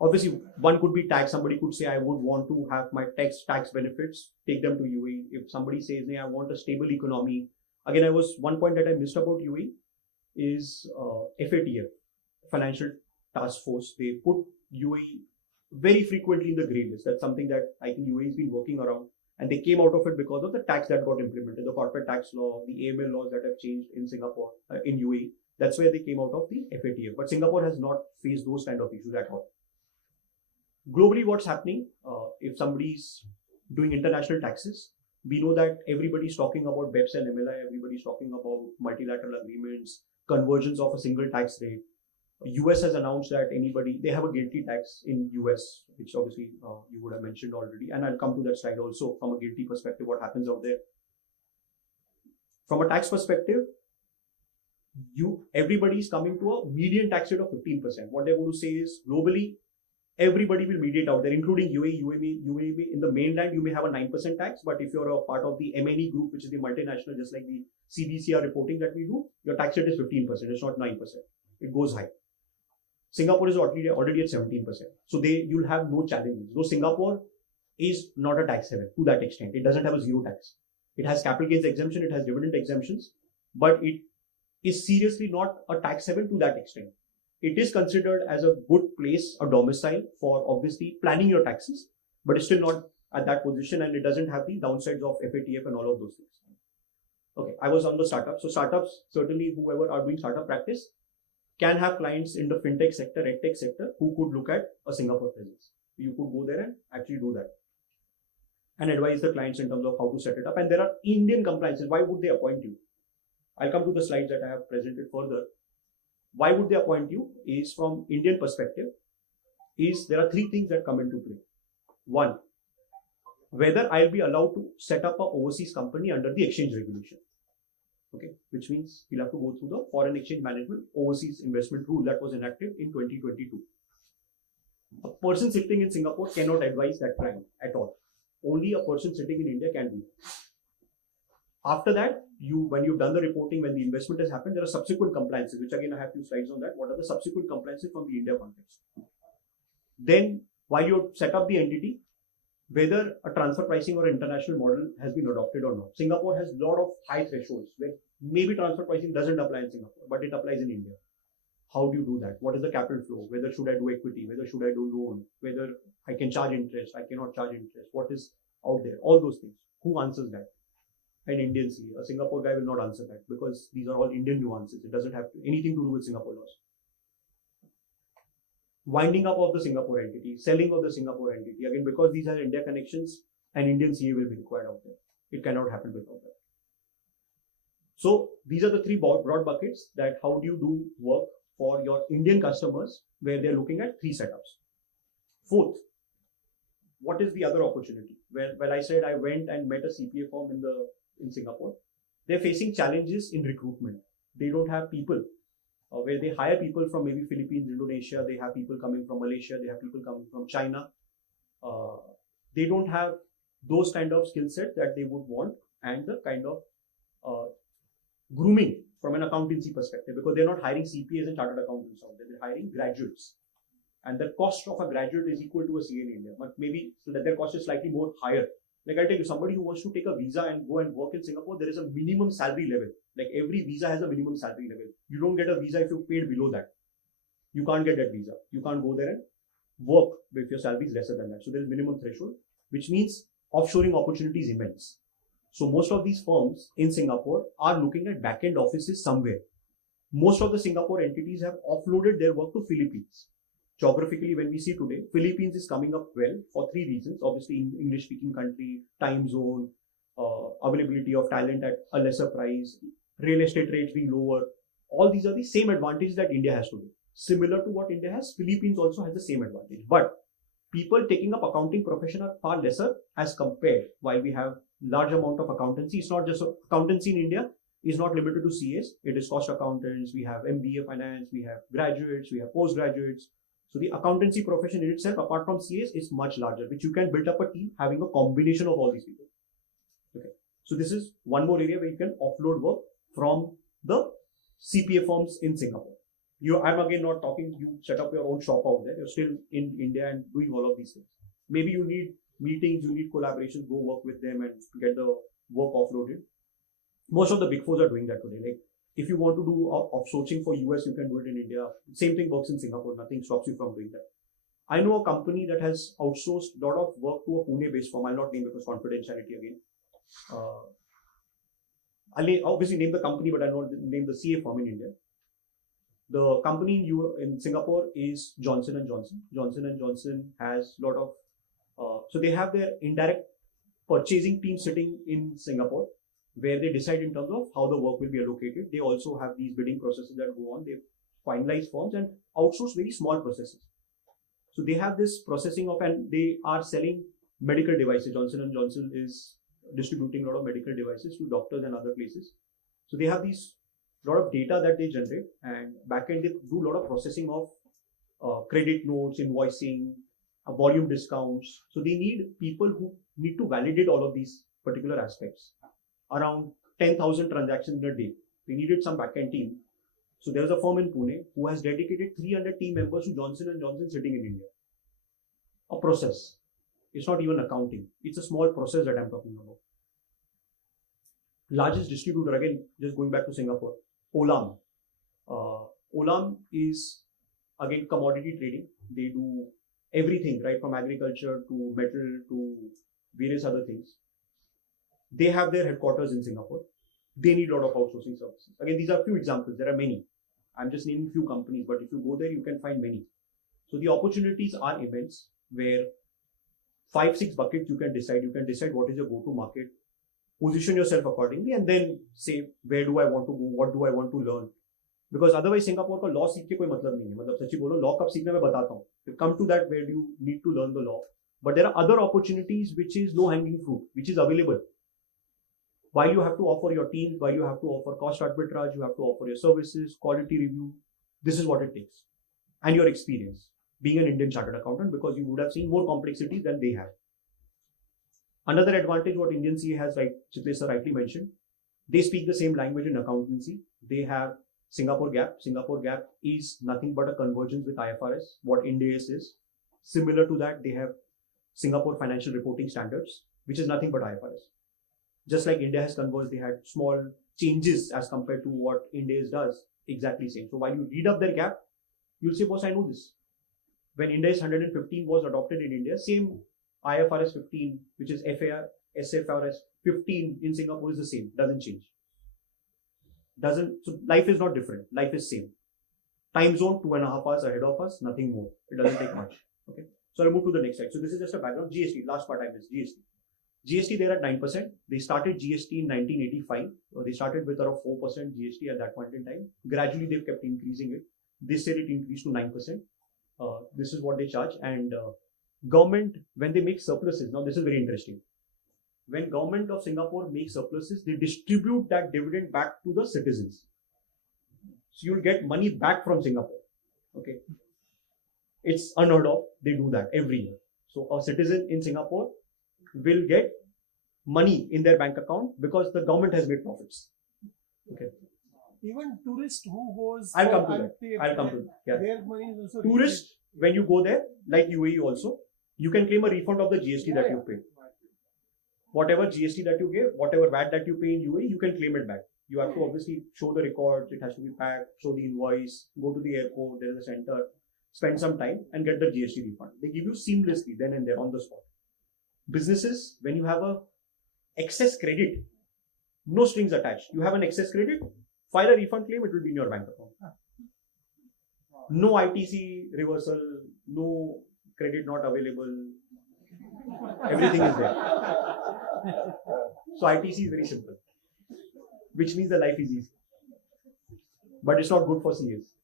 Obviously, one could be tax. Somebody could say, I would want to have my tax benefits, take them to UAE. If somebody says, I want a stable economy. Again, one point that I missed about UAE is FATF, Financial Task Force. They put UAE very frequently in the grey list. That's something that I think UAE has been working around. And they came out of it because of the tax that got implemented, the corporate tax law, the AML laws that have changed in Singapore, in UAE. That's where they came out of the FATF. But Singapore has not faced those kind of issues at all. Globally, what's happening, if somebody's doing international taxes, we know that everybody's talking about BEPS and MLI, everybody's talking about multilateral agreements, convergence of a single tax rate. US has announced that they have a guilty tax in US, which obviously you would have mentioned already. And I'll come to that slide also from a guilty perspective, what happens out there. From a tax perspective, everybody's coming to a median tax rate of 15%. What they're going to say is globally, everybody will mediate out there, including UAE. In the mainland, you may have a 9% tax, but if you're a part of the MNE group, which is the multinational, just like the CBCR reporting that we do, your tax rate is 15%. It's not 9%. It goes high. Singapore is already at 17%. So you'll have no challenges. Though Singapore is not a tax haven to that extent. It doesn't have a zero tax. It has capital gains exemption, it has dividend exemptions, but it is seriously not a tax haven to that extent. It is considered as a good place, a domicile for obviously planning your taxes, but it's still not at that position, and it doesn't have the downsides of FATF and all of those things. Okay, I was on the startup. So startups, certainly whoever are doing startup practice can have clients in the fintech sector, edtech sector who could look at a Singapore presence. You could go there and actually do that and advise the clients in terms of how to set it up. And there are Indian compliances. Why would they appoint you? I'll come to the slides that I have presented further. Why would they appoint you is from Indian perspective is there are three things that come into play. One, whether I'll be allowed to set up an overseas company under the exchange regulation. Okay, which means you'll have to go through the foreign exchange management overseas investment rule that was enacted in 2022. A person sitting in Singapore cannot advise that client at all. Only a person sitting in India can do it. After that, when you've done the reporting, when the investment has happened, there are subsequent compliances, which again I have few slides on that. What are the subsequent compliances from the India context? Then, while you set up the entity, whether a transfer pricing or international model has been adopted or not. Singapore has a lot of high thresholds where maybe transfer pricing doesn't apply in Singapore, but it applies in India. How do you do that? What is the capital flow? Whether should I do equity? Whether should I do loan? Whether I can charge interest? I cannot charge interest. What is out there? All those things. Who answers that? An Indian CA. A Singapore guy will not answer that because these are all Indian nuances. It doesn't have anything to do with Singapore laws. Winding up of the Singapore entity, selling of the Singapore entity. Again, because these are India connections, an Indian CA will be required out there. It cannot happen without that. So these are the three broad buckets that how do you do work for your Indian customers where they're looking at three setups. Fourth, what is the other opportunity? When I said I went and met a CPA firm in Singapore, they're facing challenges in recruitment. They don't have people. Where they hire people from maybe Philippines, Indonesia, they have people coming from Malaysia, they have people coming from China. They don't have those kind of skill set that they would want and the kind of grooming from an accountancy perspective because they're not hiring CPAs and chartered accountants out there, they're hiring graduates. And the cost of a graduate is equal to a CA in India, but maybe so that their cost is slightly more higher. Like I'll tell you, somebody who wants to take a visa and go and work in Singapore, there is a minimum salary level. Like every visa has a minimum salary level. You don't get a visa if you paid below that. You can't get that visa. You can't go there and work if your salary is lesser than that. So there is minimum threshold, which means offshoring opportunity is immense. So most of these firms in Singapore are looking at back-end offices somewhere. Most of the Singapore entities have offloaded their work to Philippines. Geographically, when we see today, Philippines is coming up well for three reasons. Obviously, English-speaking country, time zone, availability of talent at a lesser price, real estate rates being lower. All these are the same advantages that India has today. Similar to what India has, Philippines also has the same advantage. But people taking up accounting profession are far lesser as compared. While we have large amount of accountancy, it's not just accountancy in India is not limited to CAs. It is cost accountants. We have MBA finance. We have graduates. We have postgraduates. So the accountancy profession in itself, apart from CAs, is much larger, which you can build up a team having a combination of all these people. Okay. So this is one more area where you can offload work from the CPA firms in Singapore. I'm again not talking, you set up your own shop out there. You're still in India and doing all of these things. Maybe you need meetings, you need collaborations, go work with them and get the work offloaded. Most of the big fours are doing that today. Like if you want to do offsourcing for US, you can do it in India. Same thing works in Singapore. Nothing stops you from doing that. I know a company that has outsourced a lot of work to a Pune-based firm. I'll not name because confidentiality again. I'll obviously name the company, but I'll not name the CA firm in India. The company in Singapore is Johnson & Johnson. Johnson & Johnson has a lot of, so they have their indirect purchasing team sitting in Singapore, where they decide in terms of how the work will be allocated. They also have these bidding processes that go on. They finalize forms and outsource very small processes. So they have this processing of, and they are selling medical devices. Johnson & Johnson is distributing a lot of medical devices to doctors and other places. So they have these lot of data that they generate, and backend they do a lot of processing of credit notes, invoicing, volume discounts. So they need people who need to validate all of these particular aspects. Around 10,000 transactions in a day. They needed some backend team. So there's a firm in Pune who has dedicated 300 team members to Johnson & Johnson sitting in India. A process. It's not even accounting. It's a small process that I'm talking about. Largest distributor, again, just going back to Singapore, Olam. Olam is, again, commodity trading. They do everything, right, from agriculture to metal to various other things. They have their headquarters in Singapore. They need a lot of outsourcing services. Again, these are few examples. There are many. I'm just naming few companies, but if you go there, you can find many. So the opportunities are immense, where 5-6 buckets you can decide. You can decide what is your go-to market, position yourself accordingly, and then say where do I want to go, what do I want to learn. Because otherwise Singapore का law सीख के कोई मतलब नहीं है. मतलब सच्ची बोलो लॉ कब सीखना मैं बताता हूँ. Come to that where you need to learn the law. But there are other opportunities which is low hanging fruit, which is available. While you have to offer your team, while you have to offer cost arbitrage, you have to offer your services, quality review. This is what it takes. And your experience being an Indian chartered accountant, because you would have seen more complexities than they have. Another advantage what Indian CA has, like Chitesar rightly mentioned, they speak the same language in accountancy. They have Singapore GAAP. Singapore GAAP is nothing but a convergence with IFRS, what Ind AS is. Similar to that, they have Singapore Financial Reporting Standards, which is nothing but IFRS. Just like India has converged, they had small changes as compared to what Ind AS does, exactly same. So while you read up their GAAP, you'll say, boss, I know this. When Ind AS 115 was adopted in India, same IFRS 15, which is SFRS 15 in Singapore is the same, doesn't change. So life is not different, life is same. Time zone 2.5 hours ahead of us, nothing more. It doesn't take much. Okay. So I'll move to the next slide. So this is just a background. GST, last part I missed, GST. GST they're at 9%. They started GST in 1985. They started with around 4% GST at that point in time. Gradually they've kept increasing it. This year it increased to 9%. This is what they charge. And government, when they make surpluses, now this is very interesting. When government of Singapore makes surpluses, they distribute that dividend back to the citizens. So you'll get money back from Singapore. Okay. It's unheard of. They do that every year. So a citizen in Singapore will get money in their bank account because the government has made profits. Okay. Even tourist who goes, I'll come to that. Yeah. Their money is also Tourist, when you go there, like UAE also, you can claim a refund of the GST that you paid. Whatever GST that you gave, whatever VAT that you pay in UAE, you can claim it back. You have to obviously show the records, it has to be packed, show the invoice, go to the airport, there is a center, spend some time and get the GST refund. They give you seamlessly then and there on the spot. Businesses, when you have a excess credit, no strings attached. You have an excess credit, file a refund claim, it will be in your bank account. No ITC reversal, no credit not available. Everything is there. So ITC is very simple, which means the life is easy. But it's not good for CAs.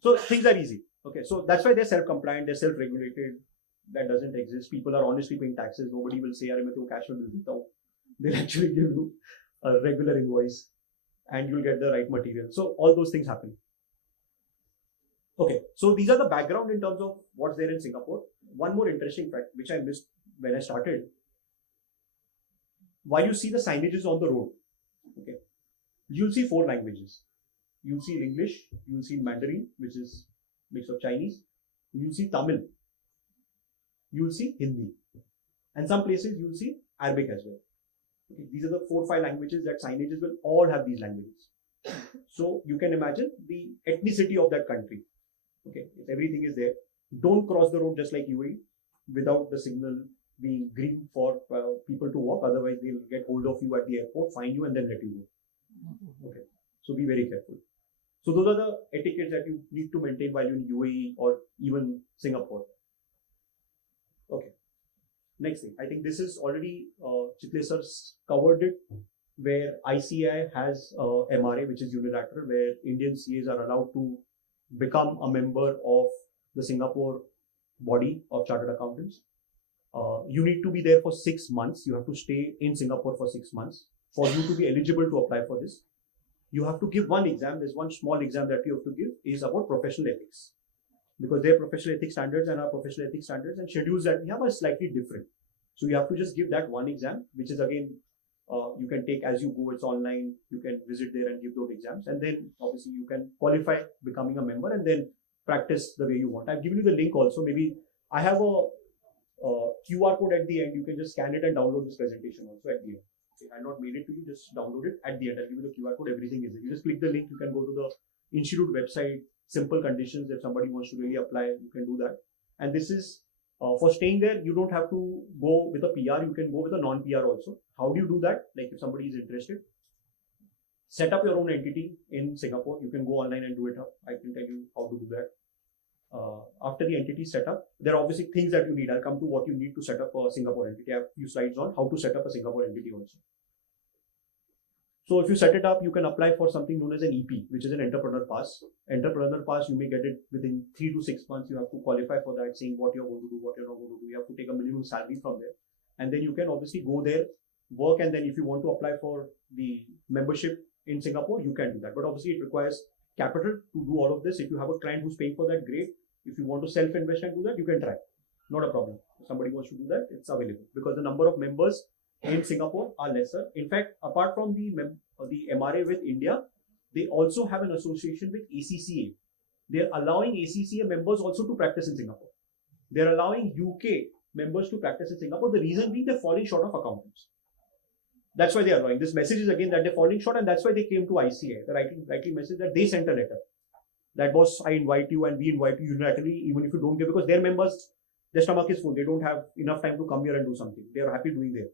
So things are easy. Okay, so that's why they're self-compliant, they're self-regulated. That doesn't exist. People are honestly paying taxes. Nobody will say, cash will. They'll actually give you a regular invoice and you'll get the right material. So all those things happen. Okay, so these are the background in terms of what's there in Singapore. One more interesting fact, which I missed when I started. While you see the signages on the road, okay, you'll see 4 languages. You'll see English, you'll see Mandarin, which is mix of Chinese. You'll see Tamil. You'll see Hindi. And some places you'll see Arabic as well. Okay, these are the 4-5 languages that signages will all have these languages. So you can imagine the ethnicity of that country. Okay, if everything is there, don't cross the road just like UAE without the signal being green for people to walk. Otherwise, they'll get hold of you at the airport, find you, and then let you go. Okay, so be very careful. So those are the etiquettes that you need to maintain while you're in UAE or even Singapore. Okay, next thing. I think this is already Chitlesar's covered it, where ICAI has MRA, which is unilateral, where Indian CAs are allowed to become a member of the Singapore body of chartered accountants. You need to be there for 6 months. You have to stay in Singapore for 6 months. For you to be eligible to apply for this, you have to give one exam. There's one small exam that you have to give is about professional ethics, because their professional ethics standards and our professional ethics standards and schedules that we have are slightly different. So you have to just give that one exam, which is again, you can take as you go. It's online. You can visit there and give those exams. And then obviously you can qualify becoming a member and then practice the way you want. I've given you the link also. Maybe I have a QR code at the end. You can just scan it and download this presentation also at the end. Okay, I'll not mail it to you. Just download it at the end. I'll give you the QR code. Everything is there. You just click the link. You can go to the institute website. Simple conditions. If somebody wants to really apply, you can do that. And this is For staying there, you don't have to go with a PR. You can go with a non-PR also. How do you do that? Like if somebody is interested, set up your own entity in Singapore. You can go online and do it up. I can tell you how to do that. After the entity setup, there are obviously things that you need. I'll come to what you need to set up a Singapore entity. I have a few slides on how to set up a Singapore entity also. So if you set it up, you can apply for something known as an EP, which is an entrepreneur pass. Entrepreneur pass, you may get it within 3 to 6 months. You have to qualify for that, saying what you're going to do, what you're not going to do. You have to take a minimum salary from there. And then you can obviously go there, work, and then if you want to apply for the membership in Singapore, you can do that. But obviously it requires capital to do all of this. If you have a client who's paying for that, great. If you want to self-invest and do that, you can try. Not a problem. If somebody wants to do that, it's available because the number of members in Singapore are lesser. In fact, apart from the MRA with India, they also have an association with ACCA. They're allowing ACCA members also to practice in Singapore. They're allowing UK members to practice in Singapore. The reason being they're falling short of accountants. That's why they are allowing. This message is again that they're falling short, and that's why they came to ICA. The writing message that they sent a letter. That was, I invite you and we invite you unilaterally, even if you don't give, because their members, their stomach is full. They don't have enough time to come here and do something. They are happy doing there.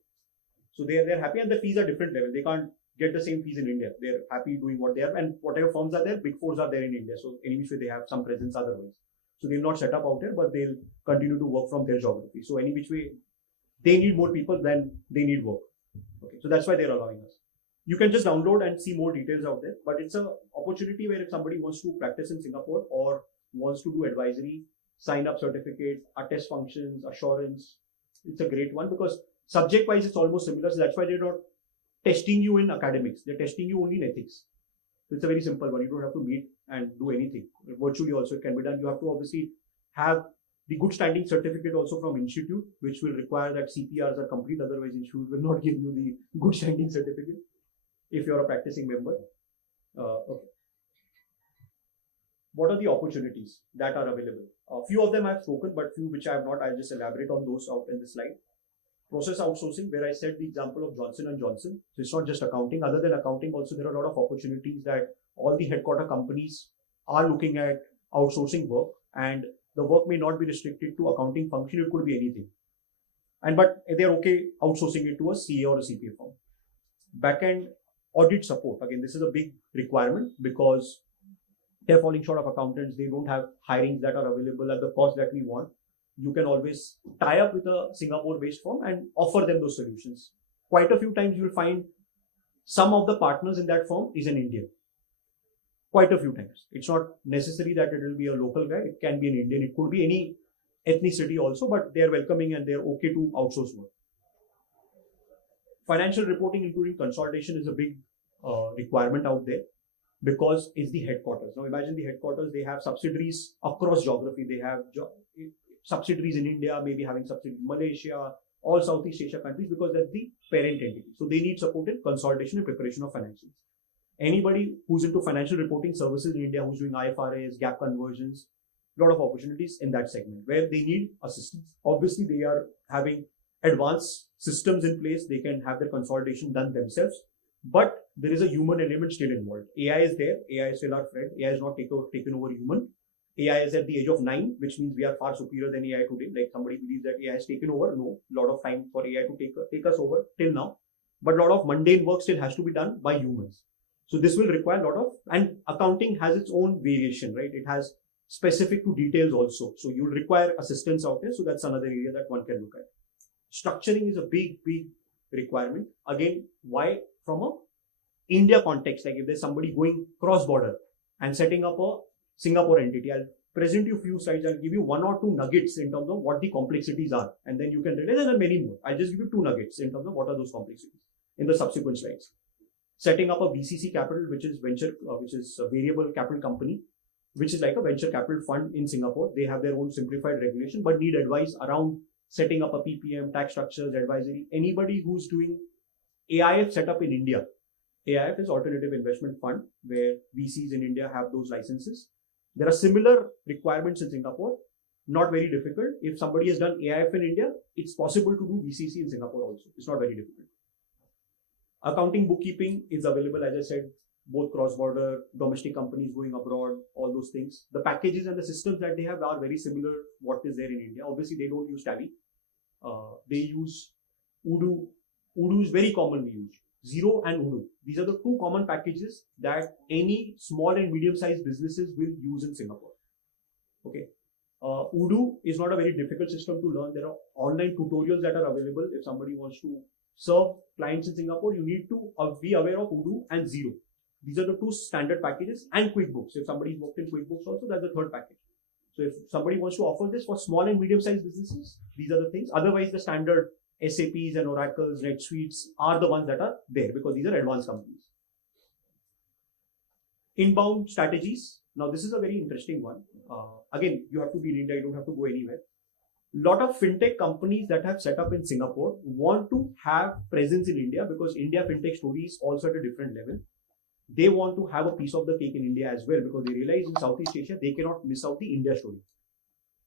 So they're happy, and the fees are different level. They can't get the same fees in India. They're happy doing what they are, and whatever firms are there, big fours are there in India. So any which way they have some presence otherwise. So they'll not set up out there, but they'll continue to work from their geography. So any which way, they need more people than they need work. Okay, so that's why they're allowing us. You can just download and see more details out there, but it's an opportunity where if somebody wants to practice in Singapore or wants to do advisory, sign up certificate, attest functions, assurance, it's a great one because subject wise it's almost similar. So that's why they're not testing you in academics. They're testing you only in ethics. So it's a very simple one. You don't have to meet and do anything. Virtually also it can be done. You have to obviously have the good standing certificate also from institute, which will require that CPRs are complete. Otherwise, institute will not give you the good standing certificate if you're a practicing member. Okay. What are the opportunities that are available? A few of them I've spoken, but few which I have not. I'll just elaborate on those out in the slide. Process outsourcing, where I said the example of Johnson & Johnson. So it's not just accounting. Other than accounting, also there are a lot of opportunities that all the headquarter companies are looking at outsourcing work, and the work may not be restricted to accounting function. It could be anything. But they're okay outsourcing it to a CA or a CPA firm. Backend audit support. Again, this is a big requirement because they're falling short of accountants. They don't have hirings that are available at the cost that we want. You can always tie up with a Singapore-based firm and offer them those solutions. Quite a few times you'll find some of the partners in that firm is in India. Quite a few times. It's not necessary that it will be a local guy. It can be an Indian. It could be any ethnicity also, but they're welcoming and they're okay to outsource work. Financial reporting, including consolidation, is a big requirement out there because it's the headquarters. Now imagine the headquarters, they have subsidiaries across geography. They have subsidiaries in India, maybe having subsidiaries in Malaysia, all Southeast Asia countries because that's the parent entity. So they need support in consolidation and preparation of financials. Anybody who's into financial reporting services in India, who's doing IFRS, gap conversions, a lot of opportunities in that segment where they need assistance. Obviously, they are having advanced systems in place. They can have their consolidation done themselves, but there is a human element still involved. AI is there. AI is still our friend. AI is not taken over human. AI is at the age of 9, which means we are far superior than AI today. Like somebody believes that AI has taken over. No, a lot of time for AI to take us over till now. But a lot of mundane work still has to be done by humans. So this will require a lot of, and accounting has its own variation, right? It has specific to details also. So you'll require assistance out there. So that's another area that one can look at. Structuring is a big requirement. Again, why? From a India context, like if there's somebody going cross-border and setting up a Singapore entity, I'll present you a few slides. I'll give you 1 or 2 nuggets in terms of what the complexities are, and then you can realize there are many more. I'll just give you 2 nuggets in terms of what are those complexities in the subsequent slides. Setting up a VCC capital, which is a variable capital company, which is like a venture capital fund in Singapore. They have their own simplified regulation, but need advice around setting up a PPM, tax structures, advisory. Anybody who's doing AIF setup in India. AIF is Alternative Investment Fund, where VCs in India have those licenses. There are similar requirements in Singapore, not very difficult. If somebody has done AIF in India, it's possible to do VCC in Singapore also. It's not very difficult. Accounting, bookkeeping is available, as I said, both cross-border, domestic companies going abroad, all those things. The packages and the systems that they have are very similar what is there in India. Obviously, they don't use Tally. They use Udo. Udo is very commonly used. Zero and Udo. These are the two common packages that any small and medium-sized businesses will use in Singapore. Okay. Udo is not a very difficult system to learn. There are online tutorials that are available. If somebody wants to serve clients in Singapore, you need to be aware of Udo and Zero. These are the two standard packages, and QuickBooks. If somebody's worked in QuickBooks also, that's the third package. So if somebody wants to offer this for small and medium-sized businesses, these are the things. Otherwise, the standard SAPs and Oracles, NetSuites are the ones that are there because these are advanced companies. Inbound strategies. Now, this is a very interesting one. Again, you have to be in India, you don't have to go anywhere. Lot of fintech companies that have set up in Singapore want to have presence in India because India fintech story is also at a different level. They want to have a piece of the cake in India as well because they realize in Southeast Asia, they cannot miss out the India story.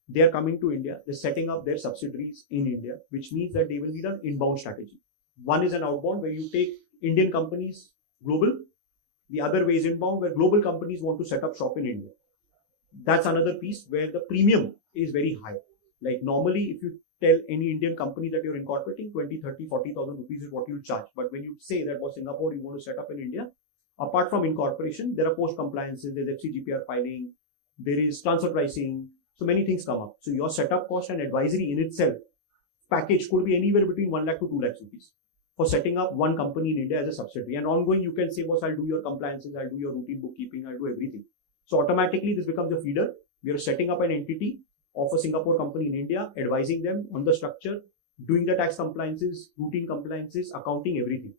They are coming to India, they're setting up their subsidiaries in India, which means that they will need an inbound strategy. One is an outbound where you take Indian companies global. The other way is inbound where global companies want to set up shop in India. That's another piece where the premium is very high. Like normally, if you tell any Indian company that you're incorporating, 20, 30, 40,000 rupees is what you charge. But when you say that for Singapore, you want to set up in India, apart from incorporation, there are post-compliances, there's FCGPR filing, there is transfer pricing, so many things come up. So your setup cost and advisory in itself, package could be anywhere between 1 lakh to 2 lakhs rupees for setting up one company in India as a subsidiary. And ongoing, you can say, boss, I'll do your compliances, I'll do your routine bookkeeping, I'll do everything. So automatically, this becomes a feeder. We are setting up an entity of a Singapore company in India, advising them on the structure, doing the tax compliances, routine compliances, accounting, everything.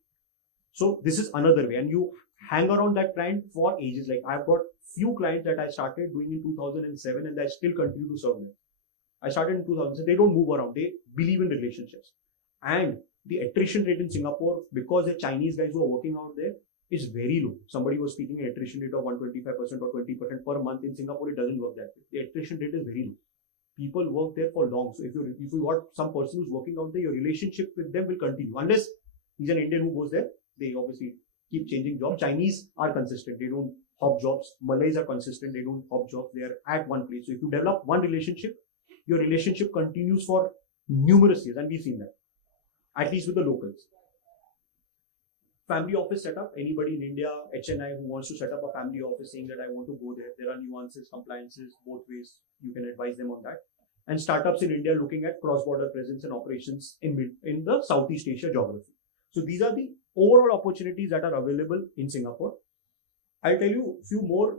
So this is another way. And you hang around that client for ages. Like I've got few clients that I started doing in 2007 and I still continue to serve them. I started in 2000. So they don't move around. They believe in relationships. And the attrition rate in Singapore, because the Chinese guys who are working out there, is very low. Somebody was speaking an attrition rate of 125% or 20% per month. In Singapore, it doesn't work that way. The attrition rate is very low. People work there for long. So if you got some person who's working out there, your relationship with them will continue. Unless he's an Indian who goes there, they obviously keep changing jobs. Chinese are consistent. They don't hop jobs. Malays are consistent. They don't hop jobs. They are at one place. So if you develop one relationship, your relationship continues for numerous years. And we've seen that, at least with the locals. Family office setup. Anybody in India, HNI who wants to set up a family office saying that I want to go there. There are nuances, compliances, both ways. You can advise them on that. And startups in India looking at cross-border presence and operations in the Southeast Asia geography. So these are the overall opportunities that are available in Singapore. I'll tell you a few more.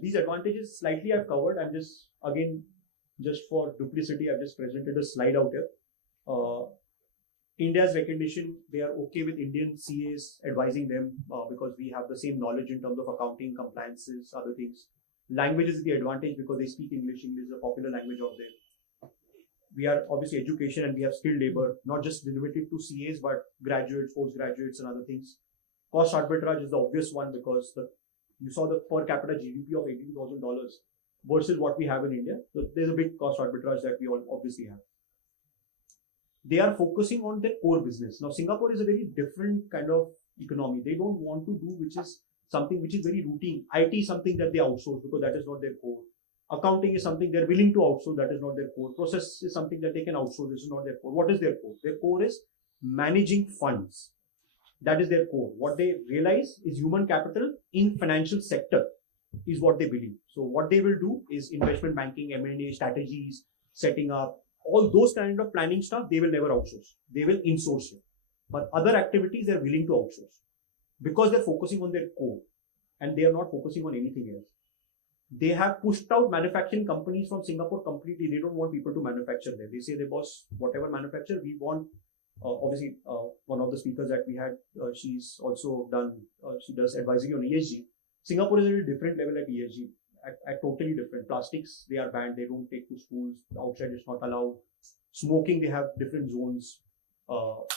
These advantages slightly I've covered. I'm just, again, just for duplicity, I've just presented a slide out here. India's recognition, they are okay with Indian CAs advising them because we have the same knowledge in terms of accounting, compliances, other things. Language is the advantage because they speak English. English is a popular language out there. We are obviously education and we have skilled labor, not just limited to CAs, but graduates, postgraduates and other things. Cost arbitrage is the obvious one because you saw the per capita GDP of $18,000 versus what we have in India. So there's a big cost arbitrage that we all obviously have. They are focusing on their core business. Now, Singapore is a very different kind of economy. They don't want to do which is something which is very routine. IT is something that they outsource because that is not their core. Accounting is something they're willing to outsource, that is not their core. Process is something that they can outsource, this is not their core. What is their core? Their core is managing funds. That is their core. What they realize is human capital in financial sector is what they believe. So what they will do is investment banking, M&A strategies, setting up, all those kind of planning stuff, they will never outsource. They will insource it. But other activities, they're willing to outsource because they're focusing on their core and they are not focusing on anything else. They have pushed out manufacturing companies from Singapore completely. They don't want people to manufacture there. They say, they boss, whatever manufacture, we want, obviously, one of the speakers that we had, she's also done, she does advisory on ESG. Singapore is at a different level at ESG. At totally different. Plastics, they are banned. They don't take to schools. Outside is not allowed. Smoking, they have different zones.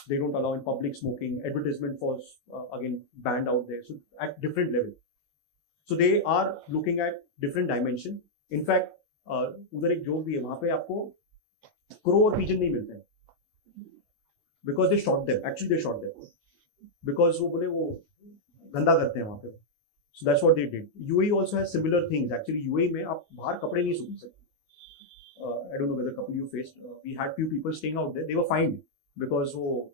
They don't allow in public smoking. Advertisement was again banned out there. So at different level. So they are looking at different dimension. In fact, उधर एक joke भी है. वहाँ पे आपको crow और pigeon नहीं मिलते हैं. Because they shot them. Actually, they shot them. Because वो बोले वो गंदा करते हैं वहाँ पे. So that's what they did. UAE also has similar things. Actually, UAE में आप बाहर कपड़े नहीं सूख सकते. I don't know whether couple you faced. We had few people staying out there. They were fined because वो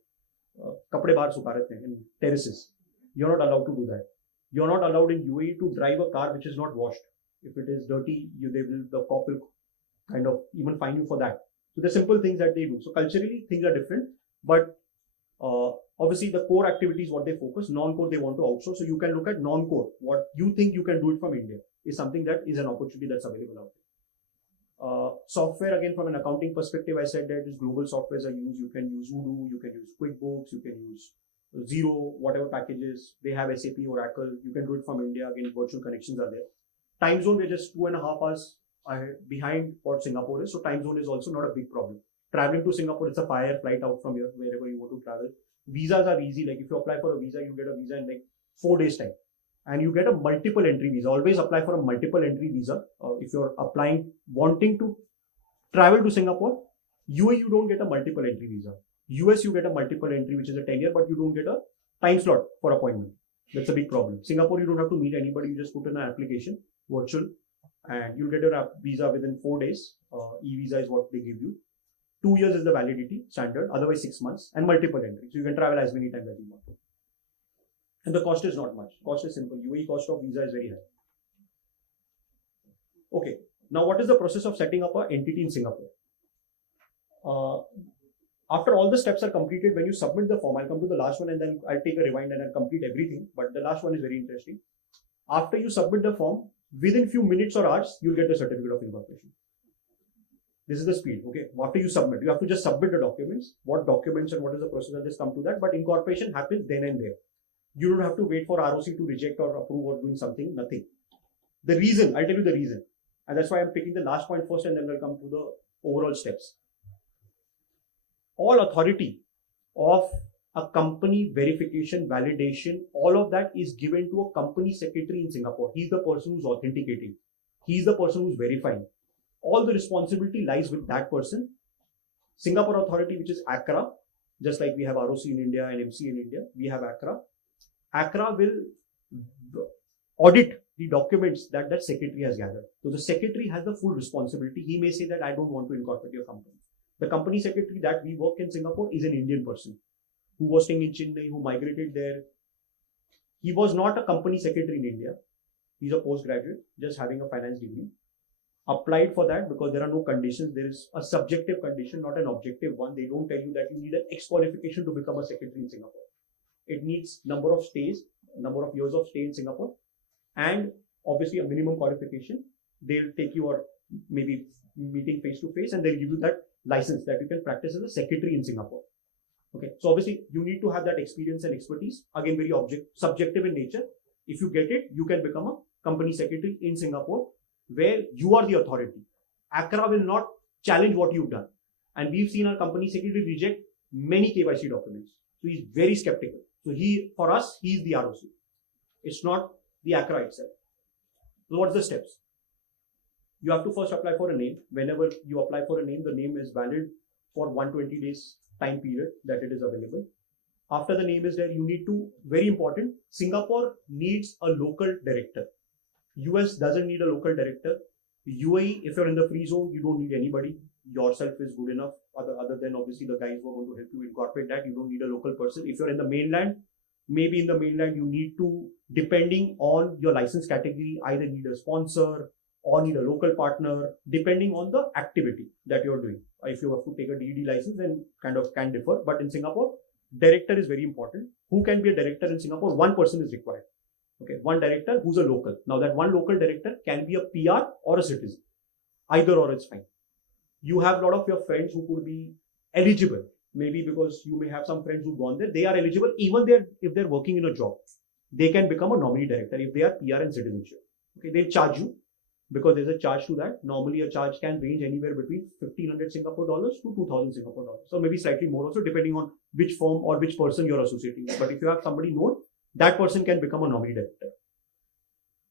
कपड़े बाहर सुखा रहे थे in terraces. You're not allowed to do that. You're not allowed in UAE to drive a car which is not washed. If it is dirty, the cop will kind of even fine you for that. So the simple things that they do. So culturally, things are different, but obviously the core activities what they focus, non-core they want to outsource. So you can look at non-core. What you think you can do it from India is something that is an opportunity that's available out there. Software, again, from an accounting perspective, I said that is global softwares are used. You can use Voodoo, you can use QuickBooks, you can use Zero, whatever packages. They have SAP, Oracle. You can do it from India. Again, virtual connections are there. Time zone, we're just 2.5 hours behind what Singapore is. So time zone is also not a big problem. Traveling to Singapore, it's a fire flight out from here, wherever you want to travel. Visas are easy. Like if you apply for a visa, you get a visa in like 4 days time. And you get a multiple entry visa. Always apply for a multiple entry visa. If you're applying, wanting to travel to Singapore, UAE, you don't get a multiple entry visa. US, you get a multiple entry, which is a 10-year, but you don't get a time slot for appointment. That's a big problem. Singapore, you don't have to meet anybody. You just put in an application, virtual, and you'll get your visa within 4 days. E-visa is what they give you. 2 years is the validity standard, otherwise 6 months, and multiple entry. So you can travel as many times as you want. And the cost is not much. Cost is simple. UAE cost of visa is very high. Okay. Now, what is the process of setting up an entity in Singapore? After all the steps are completed, when you submit the form, I'll come to the last one and then I'll take a rewind and I'll complete everything. But the last one is very interesting. After you submit the form, within few minutes or hours, you'll get the certificate of incorporation. This is the speed. Okay. After you submit, you have to just submit the documents. What documents and what is the process? I'll just come to that. But incorporation happens then and there. You don't have to wait for ROC to reject or approve or doing something, nothing. The reason, I'll tell you the reason. And that's why I'm picking the last point first and then we'll come to the overall steps. All authority of a company verification, validation, all of that is given to a company secretary in Singapore. He's the person who's authenticating. He's the person who's verifying. All the responsibility lies with that person. Singapore authority, which is ACRA, just like we have ROC in India and MC in India, we have ACRA. ACRA will audit the documents that that secretary has gathered. So the secretary has the full responsibility. He may say that I don't want to incorporate your company. The company secretary that we work in Singapore is an Indian person who was staying in Chennai, who migrated there. He was not a company secretary in India. He's a postgraduate, just having a finance degree. Applied for that because there are no conditions. There is a subjective condition, not an objective one. They don't tell you that you need an X qualification to become a secretary in Singapore. It needs number of stays, number of years of stay in Singapore, and obviously a minimum qualification. They'll take you or maybe meeting face to face and they'll give you that license that you can practice as a secretary in Singapore. Okay, so obviously you need to have that experience and expertise. Again, very subjective in nature. If you get it, you can become a company secretary in Singapore where you are the authority. ACRA will not challenge what you've done. And we've seen our company secretary reject many KYC documents. So he's very skeptical. So for us, he's the ROC. It's not the ACRA itself. So what's the steps? You have to first apply for a name. Whenever you apply for a name, the name is valid for 120 days time period that it is available. After the name is there, you need to, very important, Singapore needs a local director. US doesn't need a local director. UAE, if you're in the free zone, you don't need anybody. Yourself is good enough. Other than obviously the guys who are going to help you incorporate that, you don't need a local person. If you're in the mainland, maybe in the mainland, you need to, depending on your license category, either need a sponsor or need a local partner, depending on the activity that you're doing. If you have to take a DED license, then kind of can differ. But in Singapore, director is very important. Who can be a director in Singapore? One person is required. Okay, one director who's a local. Now that one local director can be a PR or a citizen. Either or it's fine. You have a lot of your friends who could be eligible. Maybe because you may have some friends who've gone there. They are eligible even if they're working in a job. They can become a nominee director if they are PR and citizenship. Okay, they charge you because there's a charge to that. Normally a charge can range anywhere between 1,500 Singapore dollars to 2,000 Singapore dollars. So maybe slightly more also depending on which firm or which person you're associating with. But if you have somebody known, that person can become a nominee director.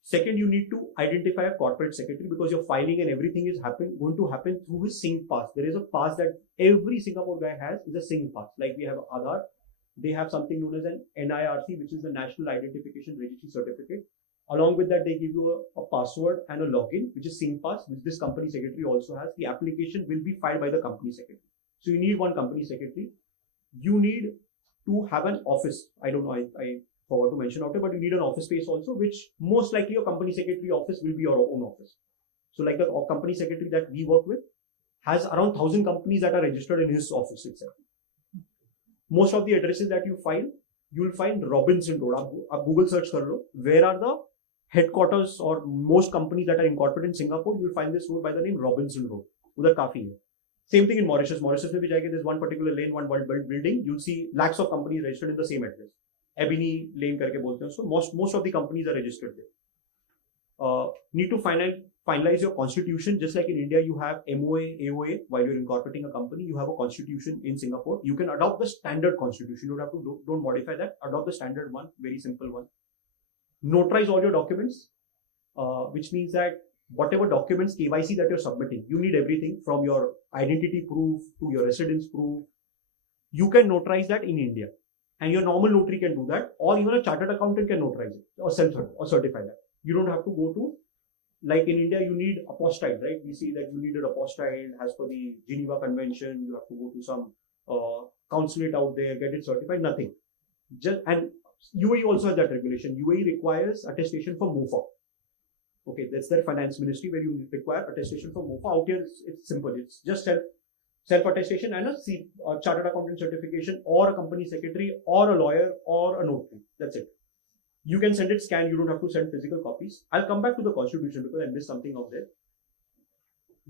Second, you need to identify a corporate secretary because your filing and everything is going to happen through his sync pass. There is a pass that every Singapore guy has, is a sync pass. Like we have Aadhaar, they have something known as an NIRC, which is the National Identification Registry Certificate. Along with that, they give you a password and a login, which is SingPass, which this company secretary also has. The application will be filed by the company secretary. So you need one company secretary. You need to have an office. I don't know, I forgot to mention out here, but you need an office space also, which most likely your company secretary office will be your own office. So like the company secretary that we work with has around 1,000 companies that are registered in his office itself. Most of the addresses that you find, you will find Robinson Road. Aap Google search kar lo. Where are the headquarters or most companies that are incorporated in Singapore? You will find this road by the name Robinson Road. Udhar kafi hai. Same thing in Mauritius. Mauritius mein bhi jayenge, there's one particular lane, one building. You'll see lakhs of companies registered in the same address. Ebony Lane karke bolte hain. So most of the companies are registered there. Need to finalize your constitution. Just like in India, you have MOA, AOA. While you're incorporating a company, you have a constitution in Singapore. You can adopt the standard constitution. You don't have to don't modify that. Adopt the standard one, very simple one. Notarize all your documents, which means that whatever documents KYC that you're submitting, you need everything from your identity proof to your residence proof. You can notarize that in India, and your normal notary can do that, or even a chartered accountant can notarize it or certify that. You don't have to go to, like in India, you need apostille, right? We see that you need an apostille as per the Geneva Convention. You have to go to some consulate out there, get it certified. Nothing. And UAE also has that regulation. UAE requires attestation for MOFA. Okay, that's their finance ministry where you require attestation for MOFA. Out here, it's simple. It's just self-attestation and a chartered accountant certification, or a company secretary, or a lawyer, or a notary. That's it. You can send it scanned. You don't have to send physical copies. I'll come back to the constitution because I missed something out there.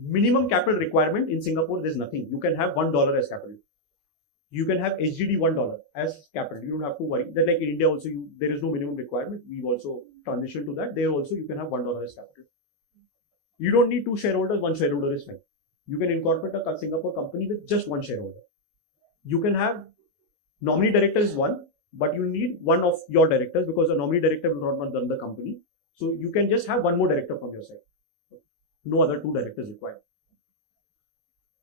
Minimum capital requirement in Singapore, there's nothing. You can have $1 as capital. You can have HGD $1 as capital. You don't have to worry. Then like in India also, there is no minimum requirement. We've also transitioned to that. There also you can have $1 as capital. You don't need two shareholders. One shareholder is fine. You can incorporate a Singapore company with just one shareholder. You can have nominee director is one, but you need one of your directors because a nominee director will not run the company. So you can just have one more director from your side. No other two directors required.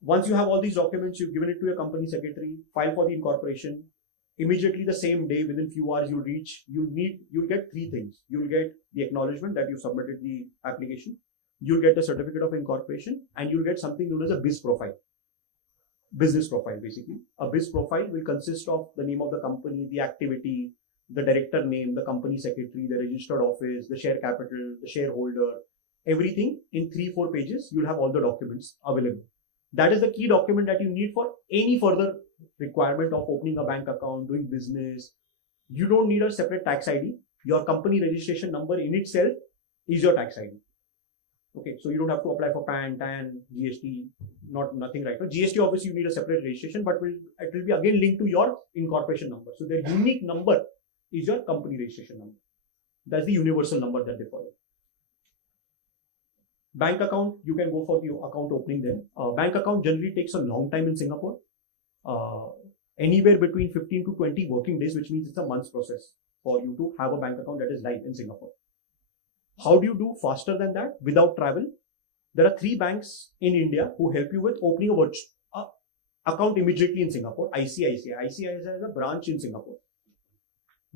Once you have all these documents, you've given it to your company secretary, file for the incorporation. Immediately the same day, within few hours, you'll get three things. You'll get the acknowledgement that you submitted the application. You'll get the certificate of incorporation, and you'll get something known as a BIS profile. Business profile, basically. A BIS profile will consist of the name of the company, the activity, the director name, the company secretary, the registered office, the share capital, the shareholder, everything in 3-4 pages. You'll have all the documents available. That is the key document that you need for any further requirement of opening a bank account, doing business. You don't need a separate tax ID. Your company registration number in itself is your tax ID. Okay, so you don't have to apply for PAN, TAN, GST, nothing right now. GST obviously you need a separate registration, but it will be again linked to your incorporation number. So the unique number is your company registration number. That's the universal number that they follow. Bank account, you can go for the account opening then. Bank account generally takes a long time in Singapore. Anywhere between 15 to 20 working days, which means it's a month's process for you to have a bank account that is live in Singapore. How do you do faster than that without travel? There are 3 banks in India who help you with opening a account immediately in Singapore. ICICI has a branch in Singapore.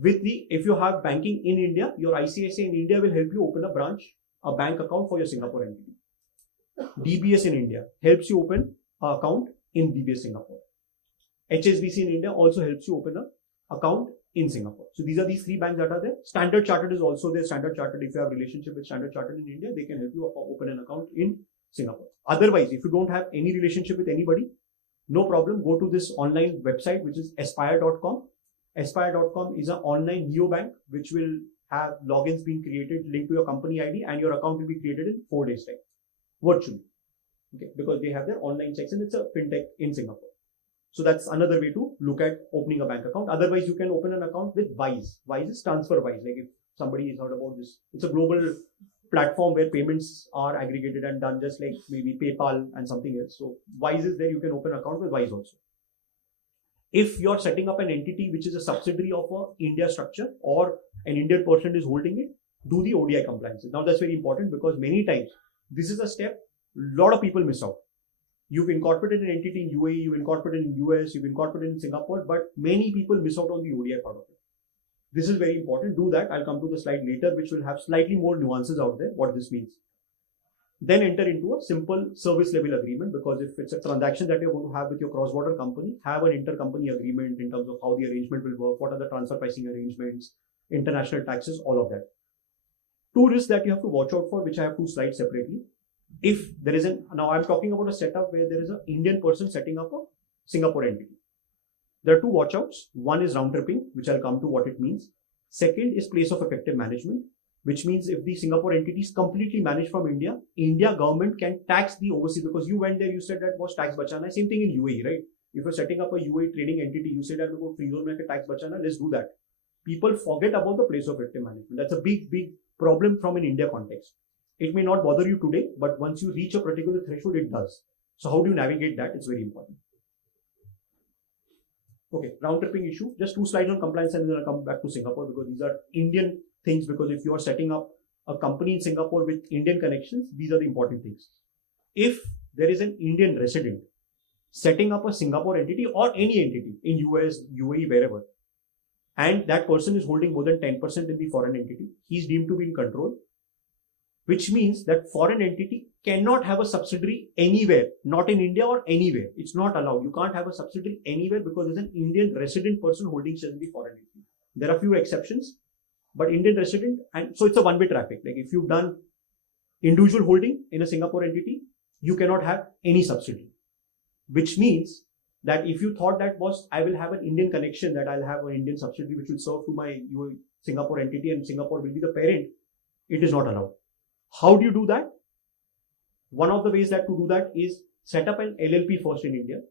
If you have banking in India, your ICICI in India will help you open a bank account for your Singapore entity. DBS in India helps you open an account in DBS Singapore. HSBC in India also helps you open an account in Singapore. So these are these 3 banks that are there. Standard Chartered is also there. Standard Chartered, if you have a relationship with Standard Chartered in India, they can help you open an account in Singapore. Otherwise, if you don't have any relationship with anybody, no problem. Go to this online website, which is aspire.com. Aspire.com is an online neobank, which will have logins being created linked to your company ID, and your account will be created in 4 days time, virtually. Okay, because they have their online section. It's a fintech in Singapore. So that's another way to look at opening a bank account. Otherwise, you can open an account with Wise. Wise is TransferWise. Like if somebody has heard about this, it's a global platform where payments are aggregated and done, just like maybe PayPal and something else. So Wise is there. You can open an account with Wise also. If you're setting up an entity which is a subsidiary of a India structure or an Indian person is holding it, do the ODI compliances. Now that's very important because many times this is a step a lot of people miss out. You've incorporated an entity in UAE, you've incorporated in US, you've incorporated in Singapore, but many people miss out on the ODI part of it. This is very important. Do that. I'll come to the slide later, which will have slightly more nuances out there, what this means. Then enter into a simple service level agreement, because if it's a transaction that you're going to have with your cross-border company, have an intercompany agreement in terms of how the arrangement will work, what are the transfer pricing arrangements, international taxes, all of that. Two risks that you have to watch out for, which I have two slides separately. If there is now I'm talking about a setup where there is an Indian person setting up a Singapore entity. There are two watchouts. One is round tripping, which I'll come to what it means. Second is place of effective management, which means if the Singapore entity is completely managed from India, India government can tax the overseas, because you went there, you said that was tax bachana. Same thing in UAE, right? If you're setting up a UAE trading entity, you said that free zone make a tax bachana, let's do that. People forget about the place of effective management. That's a big problem from an India context. It may not bother you today, but once you reach a particular threshold, it does. So how do you navigate that? It's very important. Okay, round tripping issue. Just two slides on compliance and then I'll come back to Singapore, because these are Indian things, because if you are setting up a company in Singapore with Indian connections, these are the important things. If there is an Indian resident setting up a Singapore entity or any entity in US, UAE, wherever, and that person is holding more than 10% in the foreign entity, he's deemed to be in control, which means that foreign entity cannot have a subsidiary anywhere, not in India or anywhere. It's not allowed. You can't have a subsidiary anywhere because there's an Indian resident person holding shares in the foreign entity. There are few exceptions, but Indian resident, and so it's a one-way traffic. Like if you've done individual holding in a Singapore entity, you cannot have any subsidiary, which means that if you thought that was, I will have an Indian connection, that I'll have an Indian subsidiary which will serve to my Singapore entity and Singapore will be the parent, it is not allowed. How do you do that? One of the ways that to do that is set up an LLP first in India.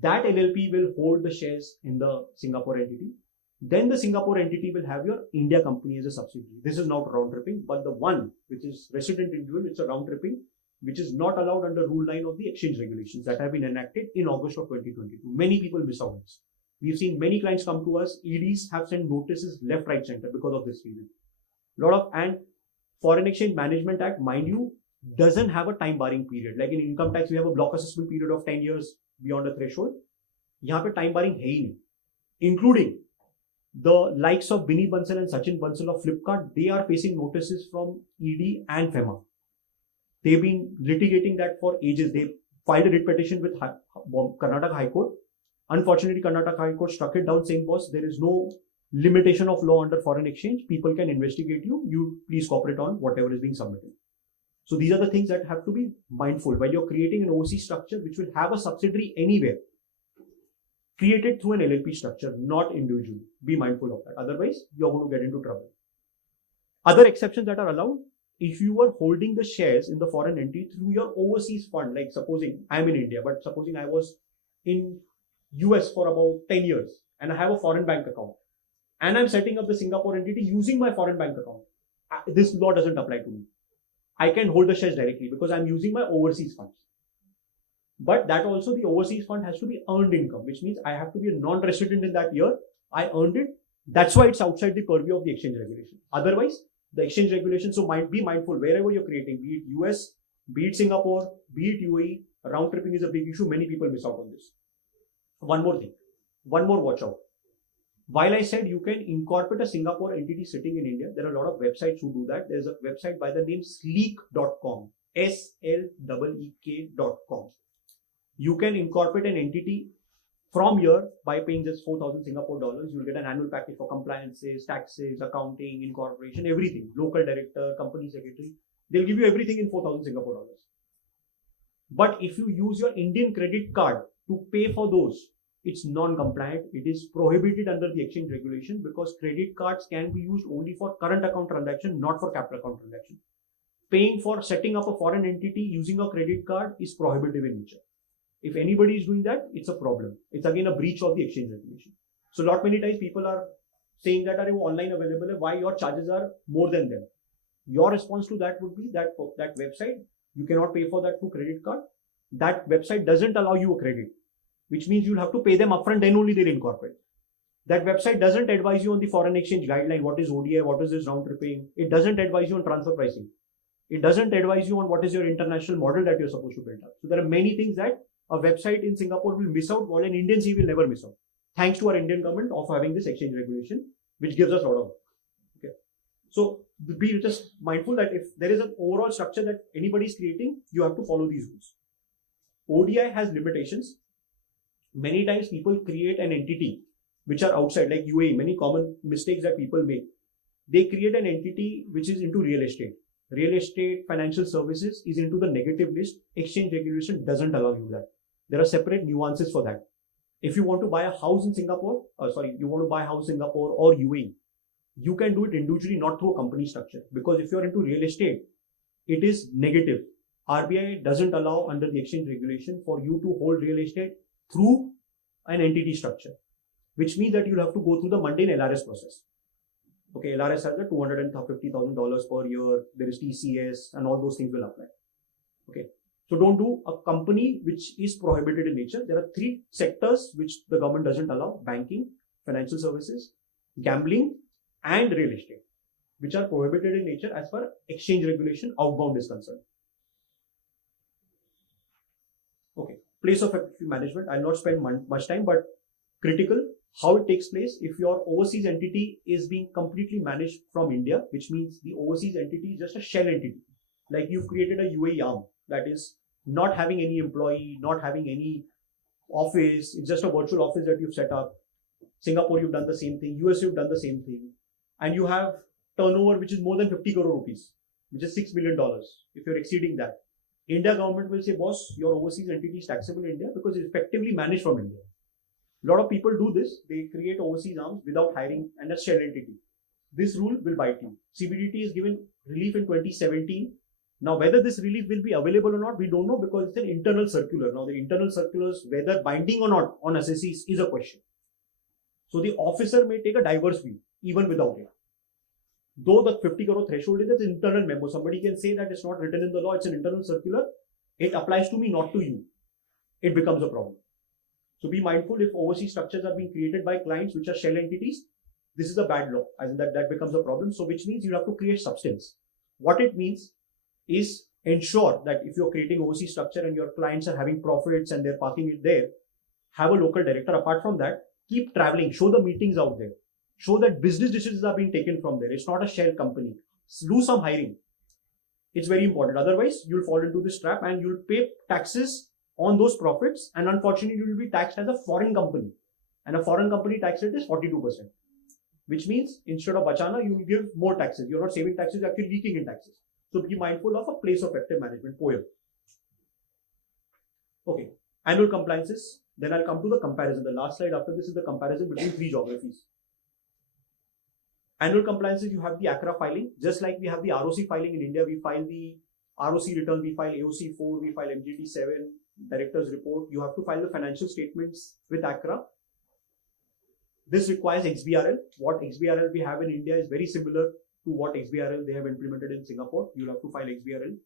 That LLP will hold the shares in the Singapore entity. Then the Singapore entity will have your India company as a subsidiary. This is not round tripping, but the one which is resident individual, it's a round tripping, which is not allowed under Rule 9 of the exchange regulations that have been enacted in August of 2022. Many people miss out on this. We've seen many clients come to us. EDs have sent notices left, right, center because of this reason. And Foreign Exchange Management Act, mind you, doesn't have a time barring period. Like in income tax, we have a block assessment period of 10 years beyond a threshold. यहाँ पे time barring है ही नहीं. Including the likes of Binny Bansal and Sachin Bansal of Flipkart, they are facing notices from ED and FEMA. They've been litigating that for ages. They filed a writ petition with Karnataka High Court. Unfortunately, Karnataka High Court struck it down saying, boss, there is no limitation of law under foreign exchange. People can investigate you. You please cooperate on whatever is being submitted. So these are the things that have to be mindful while you're creating an OC structure which will have a subsidiary anywhere. Created through an LLP structure, not individually. Be mindful of that. Otherwise, you're going to get into trouble. Other exceptions that are allowed, if you are holding the shares in the foreign entity through your overseas fund, like supposing I'm in India, but supposing I was in US for about 10 years and I have a foreign bank account and I'm setting up the Singapore entity using my foreign bank account, this law doesn't apply to me. I can hold the shares directly because I'm using my overseas funds. But that also, the overseas fund has to be earned income, which means I have to be a non-resident in that year. I earned it. That's why it's outside the purview of the exchange regulation. Otherwise, the exchange regulation, so be mindful wherever you're creating, be it US, be it Singapore, be it UAE, round tripping is a big issue. Many people miss out on this. One more thing, one more watch out. While I said you can incorporate a Singapore entity sitting in India, there are a lot of websites who do that. There's a website by the name sleek.com, sleek.com. You can incorporate an entity from here by paying just 4,000 Singapore dollars. You'll get an annual package for compliances, taxes, accounting, incorporation, everything. Local director, company secretary. They'll give you everything in 4,000 Singapore dollars. But if you use your Indian credit card to pay for those, it's non-compliant. It is prohibited under the exchange regulation because credit cards can be used only for current account transaction, not for capital account transaction. Paying for setting up a foreign entity using a credit card is prohibitive in nature. If anybody is doing that, it's a problem. It's again a breach of the exchange regulation. So lot many times people are saying that are you online available, why your charges are more than them. Your response to that would be that website, you cannot pay for that through credit card. That website doesn't allow you a credit, which means you'll have to pay them upfront, then only they'll incorporate. That website doesn't advise you on the foreign exchange guideline, what is ODI, what is this round tripping. It doesn't advise you on transfer pricing. It doesn't advise you on what is your international model that you're supposed to build up. So there are many things that a website in Singapore will miss out, while an Indian CV will never miss out. Thanks to our Indian government of having this exchange regulation, which gives us a lot of. Okay. So be just mindful that if there is an overall structure that anybody is creating, you have to follow these rules. ODI has limitations. Many times people create an entity which are outside, like UAE, many common mistakes that people make. They create an entity which is into real estate. Real estate, financial services is into the negative list. Exchange regulation doesn't allow you that. There are separate nuances for that. If you want to buy a house in Singapore, you want to buy a house in Singapore or UAE, you can do it individually, not through a company structure. Because if you're into real estate, it is negative. RBI doesn't allow under the exchange regulation for you to hold real estate through an entity structure, which means that you'll have to go through the mundane LRS process. Okay, LRS has the $250,000 per year. There is TCS and all those things will apply. Okay. So don't do a company which is prohibited in nature. There are 3 sectors which the government doesn't allow: banking, financial services, gambling, and real estate, which are prohibited in nature as far exchange regulation outbound is concerned. Okay, place of effective management. I'll not spend much time, but critical. How it takes place: if your overseas entity is being completely managed from India, which means the overseas entity is just a shell entity. Like you've created a UAE arm that is not having any employee, not having any office. It's just a virtual office that you've set up. Singapore, you've done the same thing. US, you've done the same thing. And you have turnover which is more than 50 crore rupees, which is $6 million. If you're exceeding that, India government will say, boss, your overseas entity is taxable in India because it's effectively managed from India. A lot of people do this. They create overseas arms without hiring and a shell entity. This rule will bite you. CBDT is given relief in 2017. Now, whether this relief will be available or not, we don't know because it's an internal circular. Now, the internal circulars, whether binding or not on assessees is a question. So the officer may take a diverse view, even without it. Though the 50 crore threshold is an internal memo, somebody can say that it's not written in the law, it's an internal circular. It applies to me, not to you. It becomes a problem. So be mindful if overseas structures are being created by clients which are shell entities. This is a bad law, and that becomes a problem. So which means you have to create substance. What it means is ensure that if you're creating overseas structure and your clients are having profits and they're parking it there, have a local director. Apart from that, keep traveling, show the meetings out there, show that business decisions are being taken from there. It's not a shell company. Do some hiring. It's very important. Otherwise, you'll fall into this trap and you'll pay taxes on those profits. And unfortunately, you will be taxed as a foreign company. And a foreign company tax rate is 42%, which means instead of bachana, you will give more taxes. You're not saving taxes, you're actually leaking in taxes. So be mindful of a place of effective management, POEM. Okay, annual compliances. Then I'll come to the comparison. The last slide after this is the comparison between 3 geographies. Annual compliances, you have the ACRA filing. Just like we have the ROC filing in India, we file the ROC return, we file AOC 4, we file MGT 7, director's report. You have to file the financial statements with ACRA. This requires XBRL. What XBRL we have in India is very similar to what XBRL they have implemented in Singapore. You'll have to file XBRL.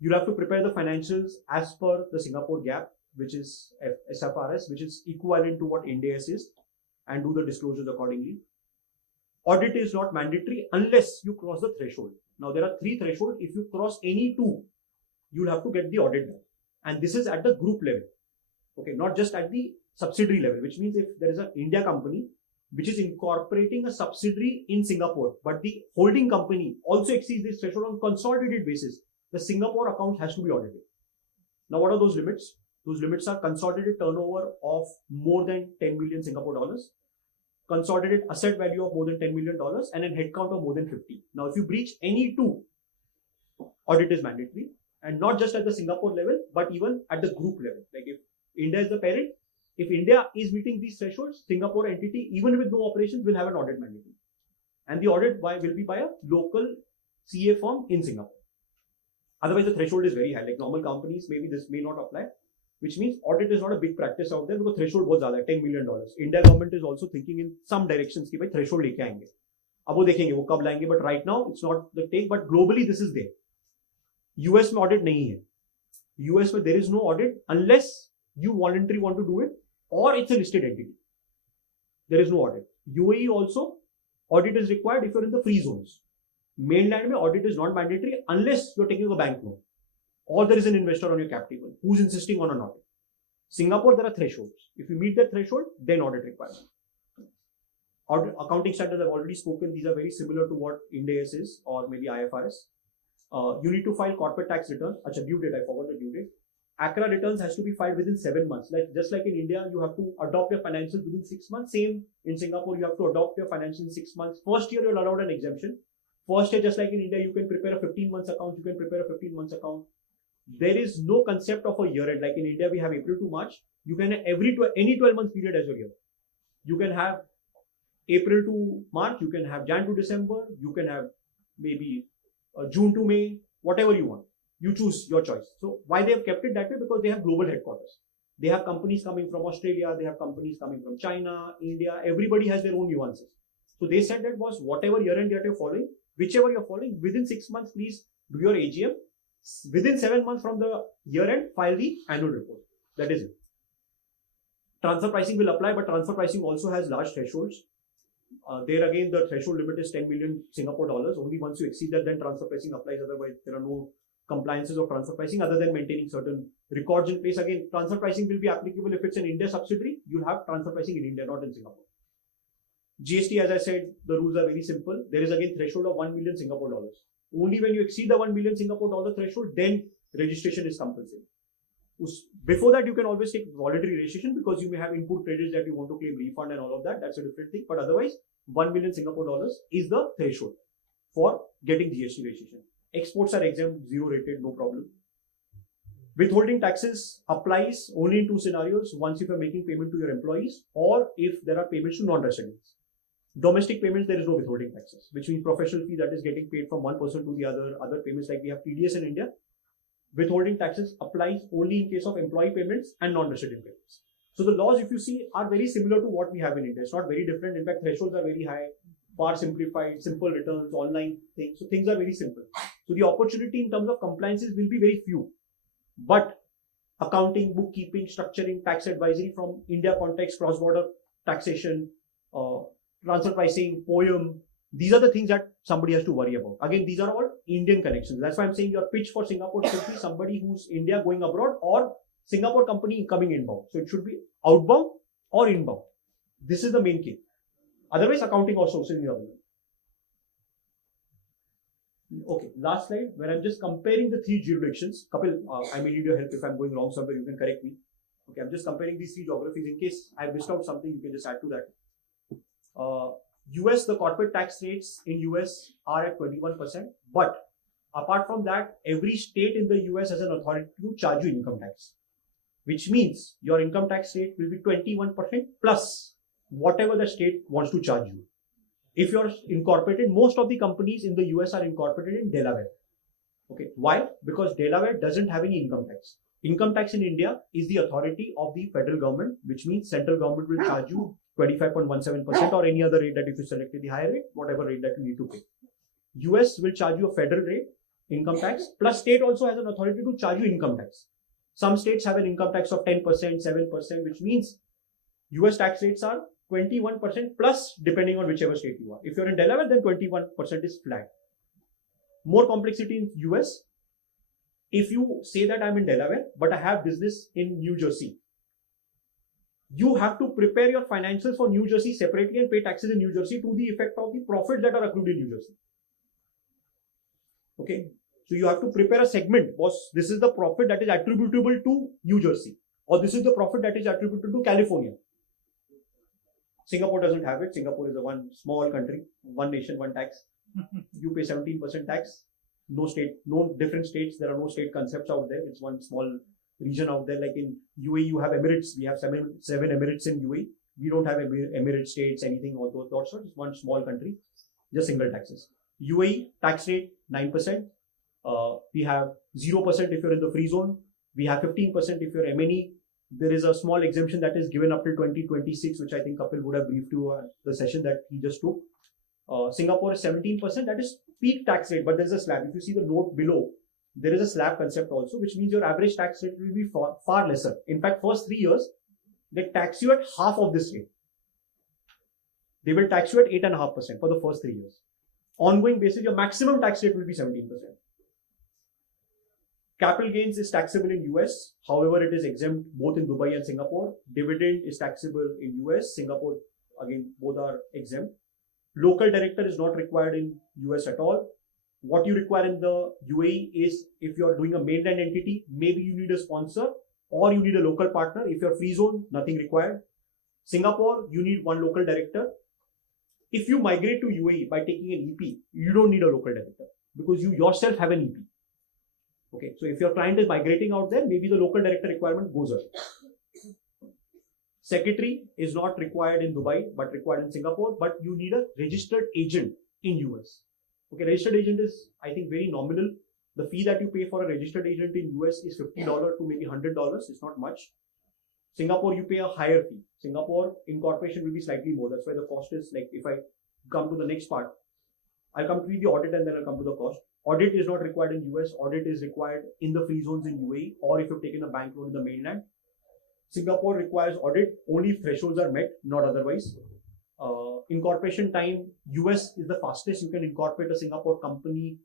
You'll have to prepare the financials as per the Singapore GAAP, which is SFRS, which is equivalent to what Ind AS is, and do the disclosures accordingly. Audit is not mandatory unless you cross the threshold. Now, there are 3 thresholds. If you cross any 2, you'll have to get the audit done. And this is at the group level. Okay, not just at the subsidiary level, which means if there is an India company which is incorporating a subsidiary in Singapore, but the holding company also exceeds this threshold on consolidated basis, the Singapore account has to be audited. Now, what are those limits? Those limits are consolidated turnover of more than 10 million Singapore dollars, consolidated asset value of more than $10 million, and a headcount of more than 50. Now, if you breach any 2, audit is mandatory, and not just at the Singapore level, but even at the group level. Like if India is the parent, if India is meeting these thresholds, Singapore entity, even with no operations, will have an audit mandatory. And the audit will be by a local CA firm in Singapore. Otherwise, the threshold is very high. Like normal companies, maybe this may not apply, which means audit is not a big practice out there because threshold was $10 million. India government is also thinking in some directions कि भाई threshold लेके आएंगे. अब वो देखेंगे वो कब लाएंगे, but right now it's not the take. But globally this is there. US में audit नहीं है. US में there is no audit unless you voluntarily want to do it or it's a listed entity. There is no audit. UAE also, audit is required if you're in the free zones. Mainland mein audit is not mandatory unless you're taking a bank loan or there is an investor on your cap table who's insisting on an audit. Singapore, there are thresholds. If you meet that threshold, then audit requirement. Accounting standards I've already spoken. These are very similar to what Ind AS is or maybe IFRS. You need to file corporate tax return. Achha, due date, I forgot the due date. ACRA returns has to be filed within 7 months. Just like in India, you have to adopt your financials within 6 months. Same in Singapore, you have to adopt your financials in 6 months. First year, you're allowed an exemption. First year, just like in India, you can prepare a 15 months account. You can prepare a 15 months account. There is no concept of a year end. Like in India, we have April to March. You can have any 12 month period as your year. You can have April to March. You can have Jan to December. You can have maybe June to May. Whatever you want. You choose your choice. So why they have kept it that way? Because they have global headquarters. They have companies coming from Australia. They have companies coming from China, India. Everybody has their own nuances. So they said that was whatever year end that you're following, whichever you're following, within 6 months, please do your AGM. Within 7 months from the year end, file the annual report. That is it. Transfer pricing will apply, but transfer pricing also has large thresholds. There again, the threshold limit is 10 million Singapore dollars. Only once you exceed that, then transfer pricing applies. Otherwise, there are no compliances of transfer pricing other than maintaining certain records in place. Again, transfer pricing will be applicable if it's an India subsidiary. You'll have transfer pricing in India, not in Singapore. GST, as I said, the rules are very simple. There is again threshold of 1 million Singapore dollars. Only when you exceed the 1 million Singapore dollar threshold, then registration is compulsory. Before that, you can always take voluntary registration because you may have input credits that you want to claim refund and all of that. That's a different thing. But otherwise, 1 million Singapore dollars is the threshold for getting GST registration. Exports are exempt, zero rated, no problem. Withholding taxes applies only in two scenarios. Once if you're making payment to your employees or if there are payments to non-residents. Domestic payments, there is no withholding taxes, which means professional fee that is getting paid from one person to the other payments like we have TDS in India. Withholding taxes applies only in case of employee payments and non-resident payments. So the laws, if you see, are very similar to what we have in India. It's not very different. In fact, thresholds are very high, far simplified, simple returns, online things. So things are very simple. So the opportunity in terms of compliances will be very few. But accounting, bookkeeping, structuring, tax advisory from India context, cross-border taxation, transfer pricing, POEM, these are the things that somebody has to worry about. Again, these are all Indian connections. That's why I'm saying your pitch for Singapore should be somebody who's India going abroad or Singapore company coming inbound. So it should be outbound or inbound. This is the main key. Otherwise, accounting or sourcing is available. Okay, last slide where I'm just comparing the three jurisdictions. Kapil, I may need your help if I'm going wrong somewhere. You can correct me. Okay, I'm just comparing these three geographies. In case I missed out something, you can just add to that. US, the corporate tax rates in US are at 21%. But apart from that, every state in the US has an authority to charge you income tax, which means your income tax rate will be 21% plus whatever the state wants to charge you. If you're incorporated, most of the companies in the US are incorporated in Delaware. Okay, why? Because Delaware doesn't have any income tax. Income tax in India is the authority of the federal government, which means central government will charge you 25.17% or any other rate that if you selected the higher rate, whatever rate that you need to pay. US will charge you a federal rate, income tax, plus state also has an authority to charge you income tax. Some states have an income tax of 10%, 7%, which means US tax rates are 21% plus depending on whichever state you are. If you're in Delaware, then 21% is flat. More complexity in US. If you say that I'm in Delaware, but I have business in New Jersey, you have to prepare your financials for New Jersey separately and pay taxes in New Jersey to the effect of the profits that are accrued in New Jersey. Okay. So you have to prepare a segment. Boss, this is the profit that is attributable to New Jersey, or this is the profit that is attributable to California. Singapore doesn't have it. Singapore is a one small country, one nation, one tax. You pay 17% tax. No state, no different states. There are no state concepts out there. It's one small region out there. Like in UAE, you have Emirates. We have seven Emirates in UAE. We don't have Emirate states, anything, all those sorts. It's one small country, just single taxes. UAE tax rate 9%. We have 0% if you're in the free zone. We have 15% if you're MNE. There is a small exemption that is given up till 2026, which I think Kapil would have briefed you the session that he just took. Singapore is 17%. That is peak tax rate, but there's a slab. If you see the note below, there is a slab concept also, which means your average tax rate will be far lesser. In fact, first 3 years, they tax you at half of this rate. They will tax you at 8.5% for the first 3 years. ongoing basis, your maximum tax rate will be 17%. Capital gains is taxable in US. However, it is exempt both in Dubai and Singapore. Dividend is taxable in US. Singapore, again, both are exempt. Local director is not required in US at all. What you require in the UAE is if you're doing a mainland entity, maybe you need a sponsor or you need a local partner. If you're free zone, nothing required. Singapore, you need one local director. If you migrate to UAE by taking an EP, you don't need a local director because you yourself have an EP. Okay, so if your client is migrating out there, maybe the local director requirement goes up. Secretary is not required in Dubai, but required in Singapore, but you need a registered agent in US. Okay, registered agent is, I think, very nominal. The fee that you pay for a registered agent in US is $50 to maybe $100. It's not much. Singapore, you pay a higher fee. Singapore incorporation will be slightly more. That's why the cost is like, if I come to the next part, I'll come to the audit and then I'll come to the cost. Audit is not required in US. Audit is required in the free zones in UAE or if you've taken a bank loan in the mainland. Singapore requires audit. Only if thresholds are met, not otherwise. Incorporation time, US is the fastest. You can incorporate a Singapore company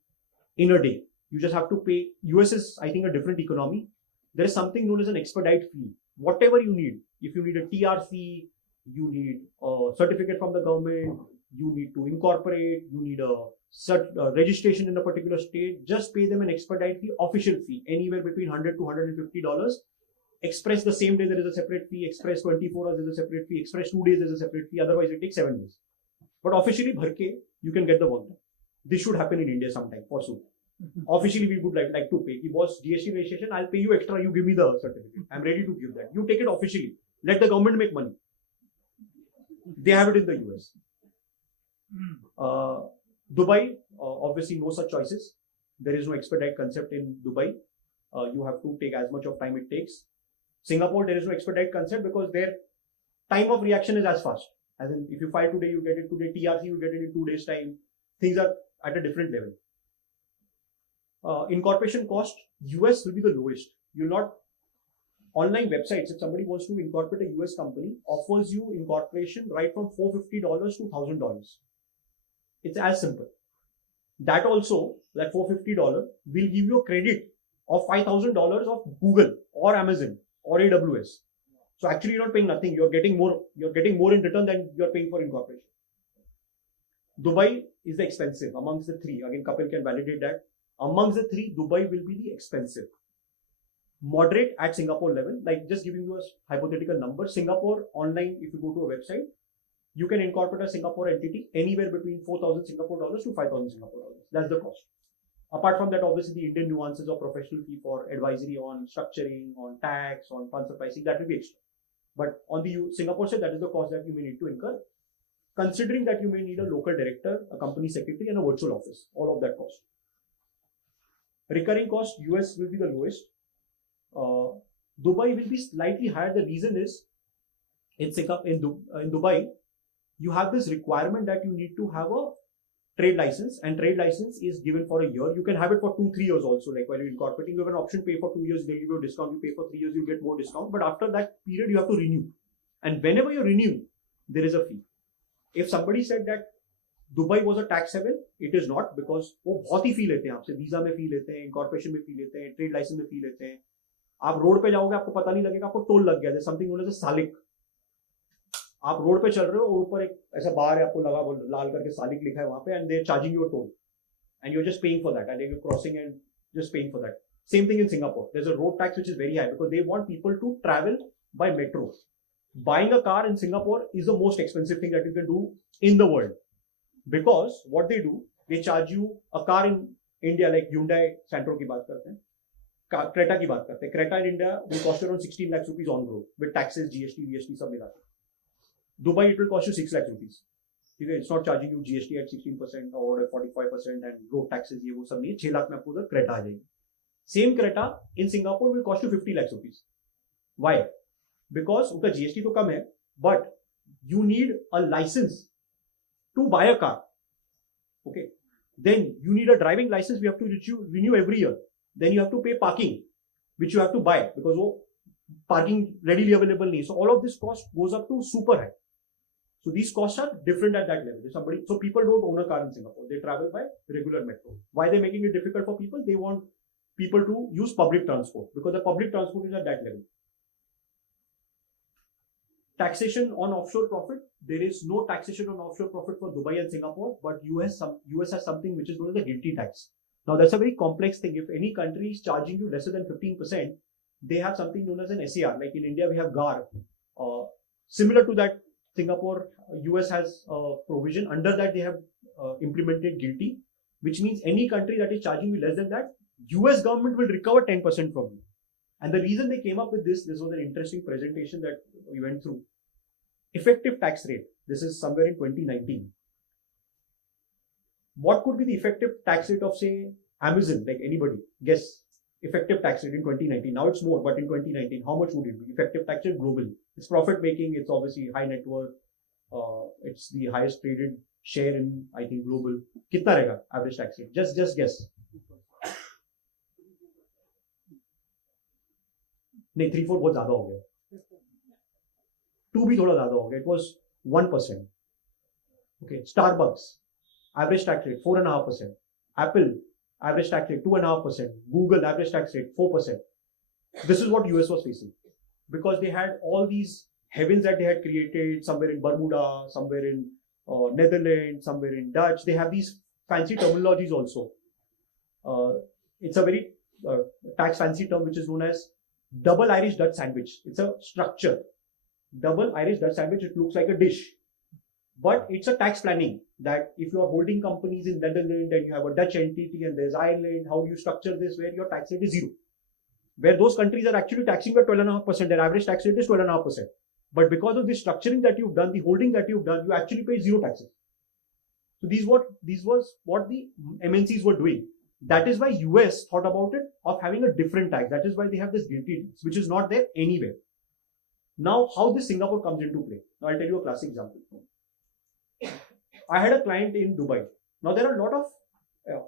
in a day. You just have to pay. US is, I think, a different economy. There is something known as an expedite fee. Whatever you need, if you need a TRC, you need a certificate from the government, you need to incorporate, you need a registration in a particular state, just pay them an expedite fee, official fee, anywhere between $100 to $150. Express the same day there is a separate fee, Express 24 hours there is a separate fee, Express 2 days there is a separate fee, otherwise it takes 7 days. But officially, bharke, you can get the work done. This should happen in India sometime, for soon. Officially, we would like to pay. Boss, GST registration, I'll pay you extra, you give me the certificate. I'm ready to give that. You take it officially. Let the government make money. They have it in the US. Dubai, obviously no such choices. There is no expedite concept in Dubai. You have to take as much of time it takes. Singapore, there is no expedite concept because their time of reaction is as fast. As in, if you file today, you get it today. TRC, you get it in 2 days' time. Things are at a different level. Incorporation cost, US will be the lowest. You'll not, online websites, if somebody wants to incorporate a US company, offers you incorporation right from $450 to $1,000. It's as simple. That also, that $450 will give you a credit of $5,000 of Google or Amazon or AWS. So actually you're not paying nothing. You're getting more in return than you're paying for incorporation. Dubai is the expensive amongst the three. Again, Kapil can validate that. Amongst the three, Dubai will be the expensive. Moderate at Singapore level, like just giving you a hypothetical number. Singapore online, if you go to a website, you can incorporate a Singapore entity anywhere between 4,000 Singapore dollars to 5,000 Singapore dollars. That's the cost. Apart from that, obviously the Indian nuances of professional fee for advisory on structuring, on tax, on transfer pricing, that will be extra. But on the Singapore side, that is the cost that you may need to incur. Considering that you may need a local director, a company secretary, and a virtual office, all of that cost. Recurring cost, US will be the lowest. Dubai will be slightly higher. The reason is, in Dubai, you have this requirement that you need to have a trade license, and trade license is given for a year. You can have it for 2-3 years also. Like while you're incorporating, you have an option, pay for 2 years, they'll give you a discount. You pay for 3 years, you get more discount. But after that period, you have to renew. And whenever you renew, there is a fee. If somebody said that Dubai was a tax haven, it is not, because वो बहुत ही fee लेते हैं आपसे, visa में fee लेते हैं, incorporation में fee लेते हैं, trade license में fee लेते हैं. आप रोड पे जाओगे, आपको पता नहीं लगेगा, आपको टोल लग गया. There's something known as a Salik. आप रोड पे चल रहे हो और ऊपर एक ऐसा बार है, आपको लगा लाल करके सालिक लिखा है वहां पे, and they're charging you a toll, and you're just paying for that, and you're crossing and just paying for that. Same thing in Singapore. There's a road tax which is very high because they want people to travel by metro. Buying a car in Singapore is the most expensive thing that you can do in the world, because what they do, they charge you a car in India, like Hyundai Santro की बात करते हैं, Creta की बात करते हैं. Creta in India will cost around 16 lakhs rupees on road with taxes, GST, VST सब मिला. Dubai, it will cost you 6 lakhs rupees. Okay, it's not charging you GST at 16% or 45% and road taxes, ये वो सब नहीं. 6 लाख में आपको उधर Creta आ जाएगी. Same Creta in Singapore will cost you 50 lakhs rupees. Why? Because उनका GST तो कम है, but you need a license to buy a car. Okay. Then you need a driving license. We have to renew every year. Then you have to pay parking, which you have to buy because वो parking readily available नहीं. So all of this cost goes up to super high. So these costs are different at that level. So people don't own a car in Singapore. They travel by regular metro. Why they're making it difficult for people? They want people to use public transport because the public transport is at that level. Taxation on offshore profit. There is no taxation on offshore profit for Dubai and Singapore, but US has something which is known as the guilty tax. Now that's a very complex thing. If any country is charging you lesser than 15%, they have something known as an SAR. Like in India, we have GAR. Similar to that, Singapore, US has a provision. Under that, they have implemented guilty, which means any country that is charging you less than that, US government will recover 10% from you. And the reason they came up with this was an interesting presentation that we went through. Effective tax rate. This is somewhere in 2019. What could be the effective tax rate of, say, Amazon? Like anybody, guess. Effective tax rate in 2019. Now it's more, but in 2019, how much would it be? Effective tax rate globally. It's profit making. It's obviously high net worth. It's the highest traded share in, I think, global. Kitna रहेगा average tax rate? Just guess. नहीं 3-4 बहुत ज़्यादा हो गया. 2 भी थोड़ा ज़्यादा हो गया. It was 1%. Okay. Starbucks average tax rate 4.5%. Apple average tax rate 2.5%. Google average tax rate 4%. This is what US was facing because they had all these heavens that they had created somewhere in Bermuda, somewhere in Netherlands, somewhere in Dutch. They have these fancy terminologies also. It's a very tax fancy term which is known as double Irish Dutch sandwich. It's a structure. Double Irish Dutch sandwich. It looks like a dish. But it's a tax planning that if you are holding companies in Netherlands and you have a Dutch entity and there's Ireland, how do you structure this where your tax rate is 0? Where those countries are actually taxing at 12.5%, their average tax rate is 12.5%. But because of the structuring that you've done, the holding that you've done, you actually pay 0 taxes. So these was what the MNCs were doing. That is why US thought about it of having a different tax. That is why they have this guilty tax, which is not there anywhere. Now, how this Singapore comes into play? Now, I'll tell you a classic example. I had a client in Dubai. Now, there are a lot of,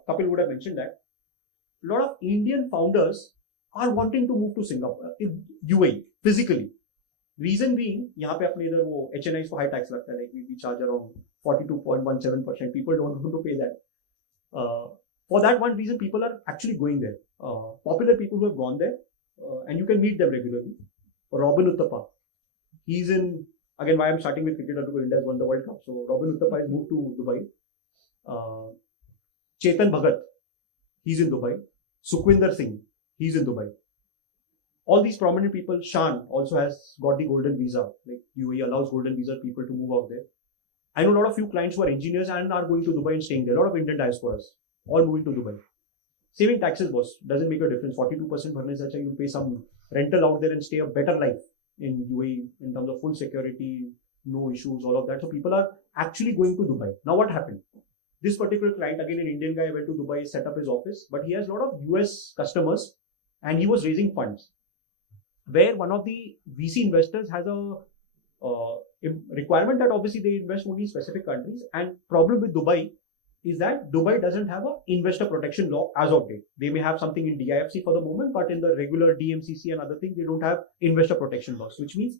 Kapil would have mentioned that, a lot of Indian founders are wanting to move to Singapore, UAE, physically. Reason being, यहाँ पे अपने इधर वो HNIs को high tax लगता है, like we charge around 42.17%. People don't want to pay that. For that one reason, people are actually going there. Popular people who have gone there, and you can meet them regularly. Robin Uthappa, he's in. Again, why I'm starting with cricket because India has won the World Cup. So Robin Uthappa has moved to Dubai. Chetan Bhagat, he's in Dubai. Sukhwinder Singh, he's in Dubai. All these prominent people. Shan also has got the golden visa. Like UAE allows golden visa people to move out there. I know a lot of few clients who are engineers and are going to Dubai and staying there. A lot of Indian diasporas, all moving to Dubai. Saving taxes, boss, doesn't make a difference. 42% bharne se acha you pay some rental out there and stay a better life in UAE in terms of full security, no issues, all of that. So people are actually going to Dubai. Now what happened? This particular client, again an Indian guy, went to Dubai, set up his office, but he has a lot of US customers and he was raising funds. Where one of the VC investors has a requirement that obviously they invest only in specific countries, and problem with Dubai is that Dubai doesn't have an investor protection law as of date. They may have something in DIFC for the moment, but in the regular DMCC and other things, they don't have investor protection laws, which means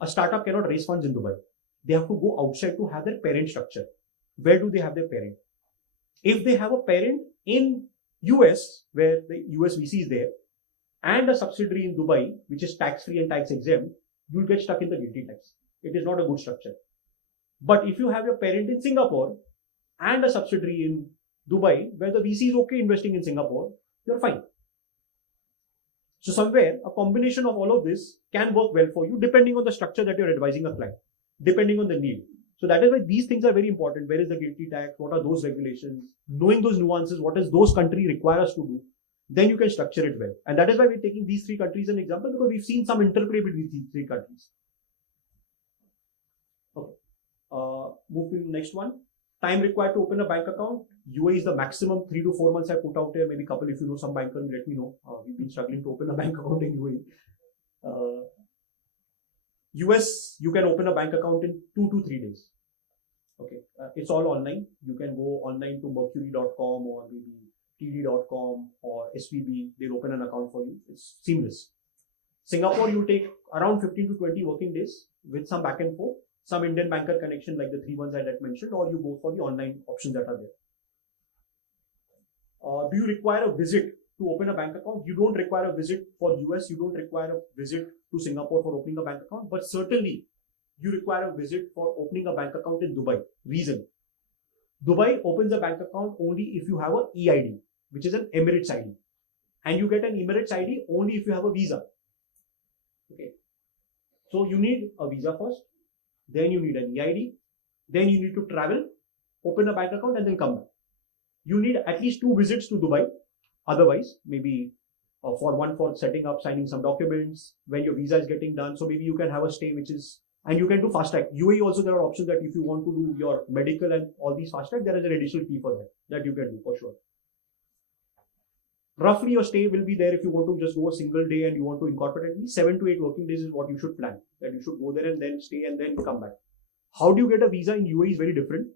a startup cannot raise funds in Dubai. They have to go outside to have their parent structure. Where do they have their parent? If they have a parent in US, where the US VC is there, and a subsidiary in Dubai, which is tax-free and tax-exempt, you'll get stuck in the guilty tax. It is not a good structure. But if you have your parent in Singapore and a subsidiary in Dubai, where the VC is okay investing in Singapore, you're fine. So somewhere, a combination of all of this can work well for you, depending on the structure that you're advising a client, depending on the need. So that is why these things are very important. Where is the guilty tax? What are those regulations? Knowing those nuances, what does those countries require us to do? Then you can structure it well. And that is why we're taking these 3 countries as an example, because we've seen some interplay between these 3 countries. Okay. Move to the next one. Time required to open a bank account. UAE is the maximum 3 to 4 months I put out here. Maybe couple, if you know some banker, let me know. We've been struggling to open a bank account in UAE. US, you can open a bank account in 2 to 3 days. Okay. It's all online. You can go online to mercury.com or maybe td.com or SVB. They'll open an account for you. It's seamless. Singapore, you take around 15 to 20 working days with some back and forth. some Indian banker connection like the three ones that I mentioned, or you go for the online options that are there. Do you require a visit to open a bank account? You don't require a visit for US, you don't require a visit to Singapore for opening a bank account, but certainly you require a visit for opening a bank account in Dubai. Reason: Dubai opens a bank account only if you have a EID, which is an Emirates ID. And you get an Emirates ID only if you have a visa. Okay. So you need a visa first, then you need an EID, then you need to travel, open a bank account, and then come back. You need at least 2 visits to Dubai. Otherwise, maybe for setting up, signing some documents, when your visa is getting done. So maybe you can have a stay, which is, and you can do fast track. UAE also, there are options that if you want to do your medical and all these fast track, there is an additional fee for that you can do for sure. Roughly your stay will be there if you want to just go a single day and you want to incorporate at least 7 to 8 working days is what you should plan. That you should go there and then stay and then come back. How do you get a visa in UAE is very different.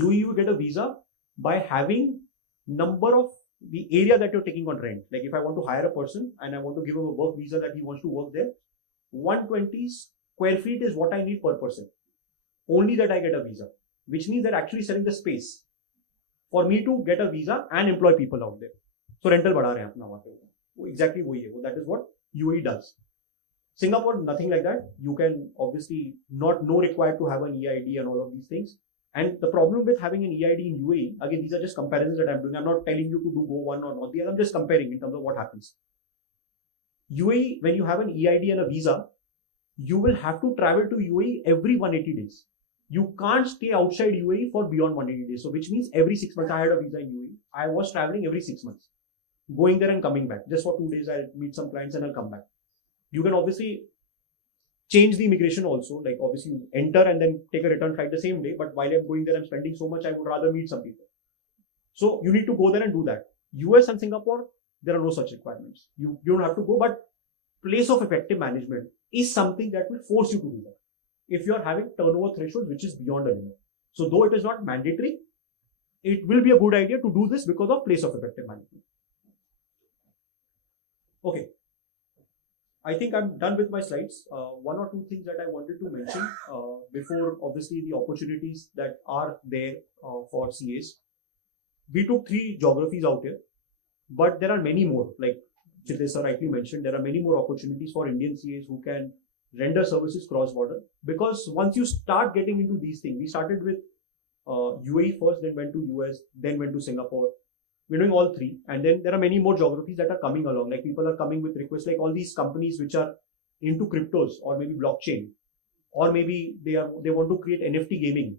UAE, you get a visa by having number of the area that you're taking on rent. Like if I want to hire a person and I want to give him a work visa that he wants to work there, 120 square feet is what I need per person. Only that I get a visa, which means they're actually selling the space for me to get a visa and employ people out there. So rental बढ़ा रहे हैं अपना वहाँ पे, exactly वही है, that is what UAE does. Singapore, nothing like that. You can obviously no required to have an EID and all of these things. And the problem with having an EID in UAE, again, these are just comparisons that I'm doing. I'm not telling you to do go one or not the other. I'm just comparing in terms of what happens. UAE, when you have an EID and a visa, you will have to travel to UAE every 180 days. You can't stay outside UAE for beyond 180 days. So which means every 6 months, I had a visa in UAE. I was traveling every 6 months, going there and coming back. Just for 2 days, I'll meet some clients and I'll come back. You can obviously change the immigration also. Like obviously you enter and then take a return flight the same day. But while I'm going there, I'm spending so much, I would rather meet some people. So you need to go there and do that. US and Singapore, there are no such requirements. You don't have to go, but place of effective management is something that will force you to do that. If you're having turnover thresholds, which is beyond a limit. So though it is not mandatory, it will be a good idea to do this because of place of effective management. Okay. I think I'm done with my slides. 1 or 2 things that I wanted to mention before obviously the opportunities that are there for CAs. We took 3 geographies out here, but there are many more. Like Chitesa rightly mentioned, there are many more opportunities for Indian CAs who can render services cross-border. Because once you start getting into these things, we started with UAE first, then went to US, then went to Singapore. We're doing all 3, and then there are many more geographies that are coming along. Like people are coming with requests, like all these companies which are into cryptos or maybe blockchain, or maybe they want to create NFT gaming.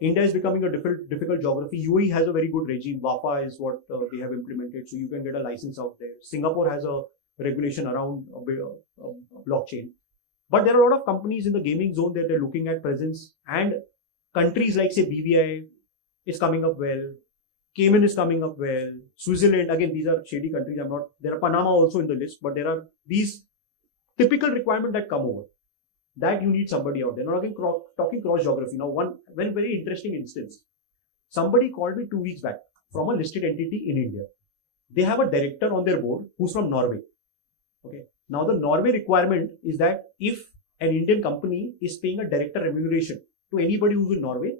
India is becoming a difficult geography. UAE has a very good regime. WAFA is what they have implemented, so you can get a license out there. Singapore has a regulation around blockchain, but there are a lot of companies in the gaming zone that they're looking at presence, and countries like say BVI is coming up well. Cayman is coming up well. Switzerland, again, these are shady countries. There are Panama also in the list, but there are these typical requirements that come over that you need somebody out there. Now again, talking cross geography. Now one very interesting instance. Somebody called me 2 weeks back from a listed entity in India. They have a director on their board who's from Norway. Okay. Now the Norway requirement is that if an Indian company is paying a director remuneration to anybody who's in Norway,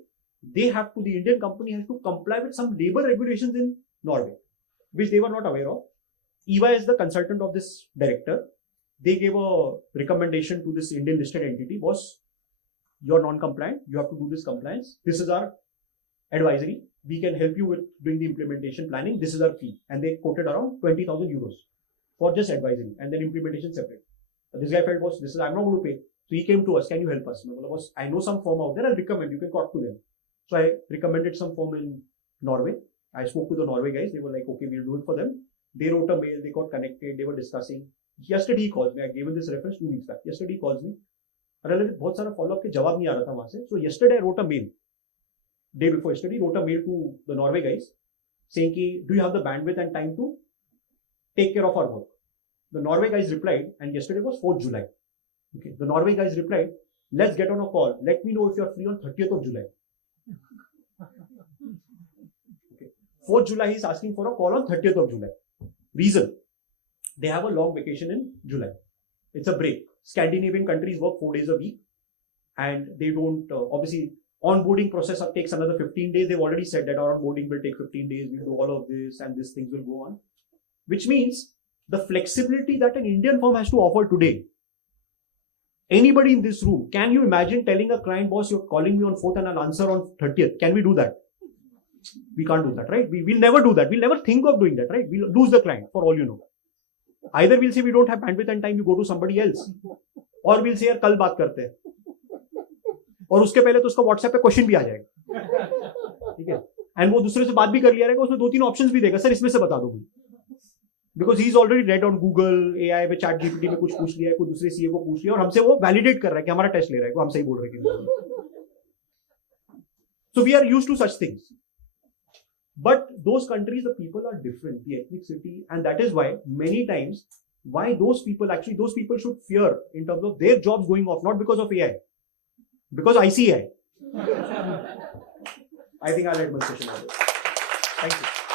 the Indian company has to comply with some labor regulations in Norway, which they were not aware of. EY is the consultant of this director. They gave a recommendation to this Indian listed entity, boss, you're non-compliant, you have to do this compliance. This is our advisory. We can help you with doing the implementation planning. This is our fee. And they quoted around 20,000 euros for just advisory and then implementation separate. This guy felt, boss, I'm not going to pay. So he came to us, can you help us? Boss, I know some firm out there, I'll recommend, you can talk to them. So I recommended some firm in Norway. I spoke to the Norway guys. They were like, okay, we'll do it for them. They wrote a mail. They got connected. They were discussing. Yesterday he calls me. I gave him this reference 2 weeks back. Yesterday he calls me. बहुत सारा follow-up के जवाब नहीं आ रहा था वहाँ से. So yesterday I wrote a mail. Day before yesterday, wrote a mail to the Norway guys saying, do you have the bandwidth and time to take care of our work? The Norway guys replied, and yesterday was 4th July. Okay. The Norway guys replied, let's get on a call. Let me know if you're free on 30th of July. Okay. 4th July, he's asking for a call on 30th of July. Reason, they have a long vacation in July. It's a break. Scandinavian countries work 4 days a week. and they don't, obviously, onboarding process takes another 15 days. They've already said that our onboarding will take 15 days. We'll do all of this and these things will go on. Which means the flexibility that an Indian firm has to offer today. Anybody in this room, can you imagine telling a client, boss, you're calling me on 4th and I'll answer on 30th? Can we do that? We can't do that, right? We'll never do that. We'll never think of doing that, right? We'll lose the client for all you know. Either we'll say we don't have bandwidth and time, you go to somebody else. Or we'll say, यार कल बात करते हैं. और उसके पहले तो उसका WhatsApp पे क्वेश्चन भी आ जाएगा. ठीक है? And वो दूसरे से बात भी कर लिया रहेगा, उसमें 2-3 ऑप्शंस भी देगा. सर इसमें से बता दो मुझे. Because he's already read on Google, AI में chat GPT में कुछ पूछ लिया है, कोई दूसरे सीए को पूछ लिया और हमसे वो वैलिडेट कर रहा है कि हमारा टेस्ट ले रहा है, को हम सही बोल रहे हैं. So we are used to such things. But those countries, the people are different, the ethnicity, and that is why many times, why those people should fear in terms of their jobs going off, not because of AI, because I see AI. I think I'll end my session. Thank you.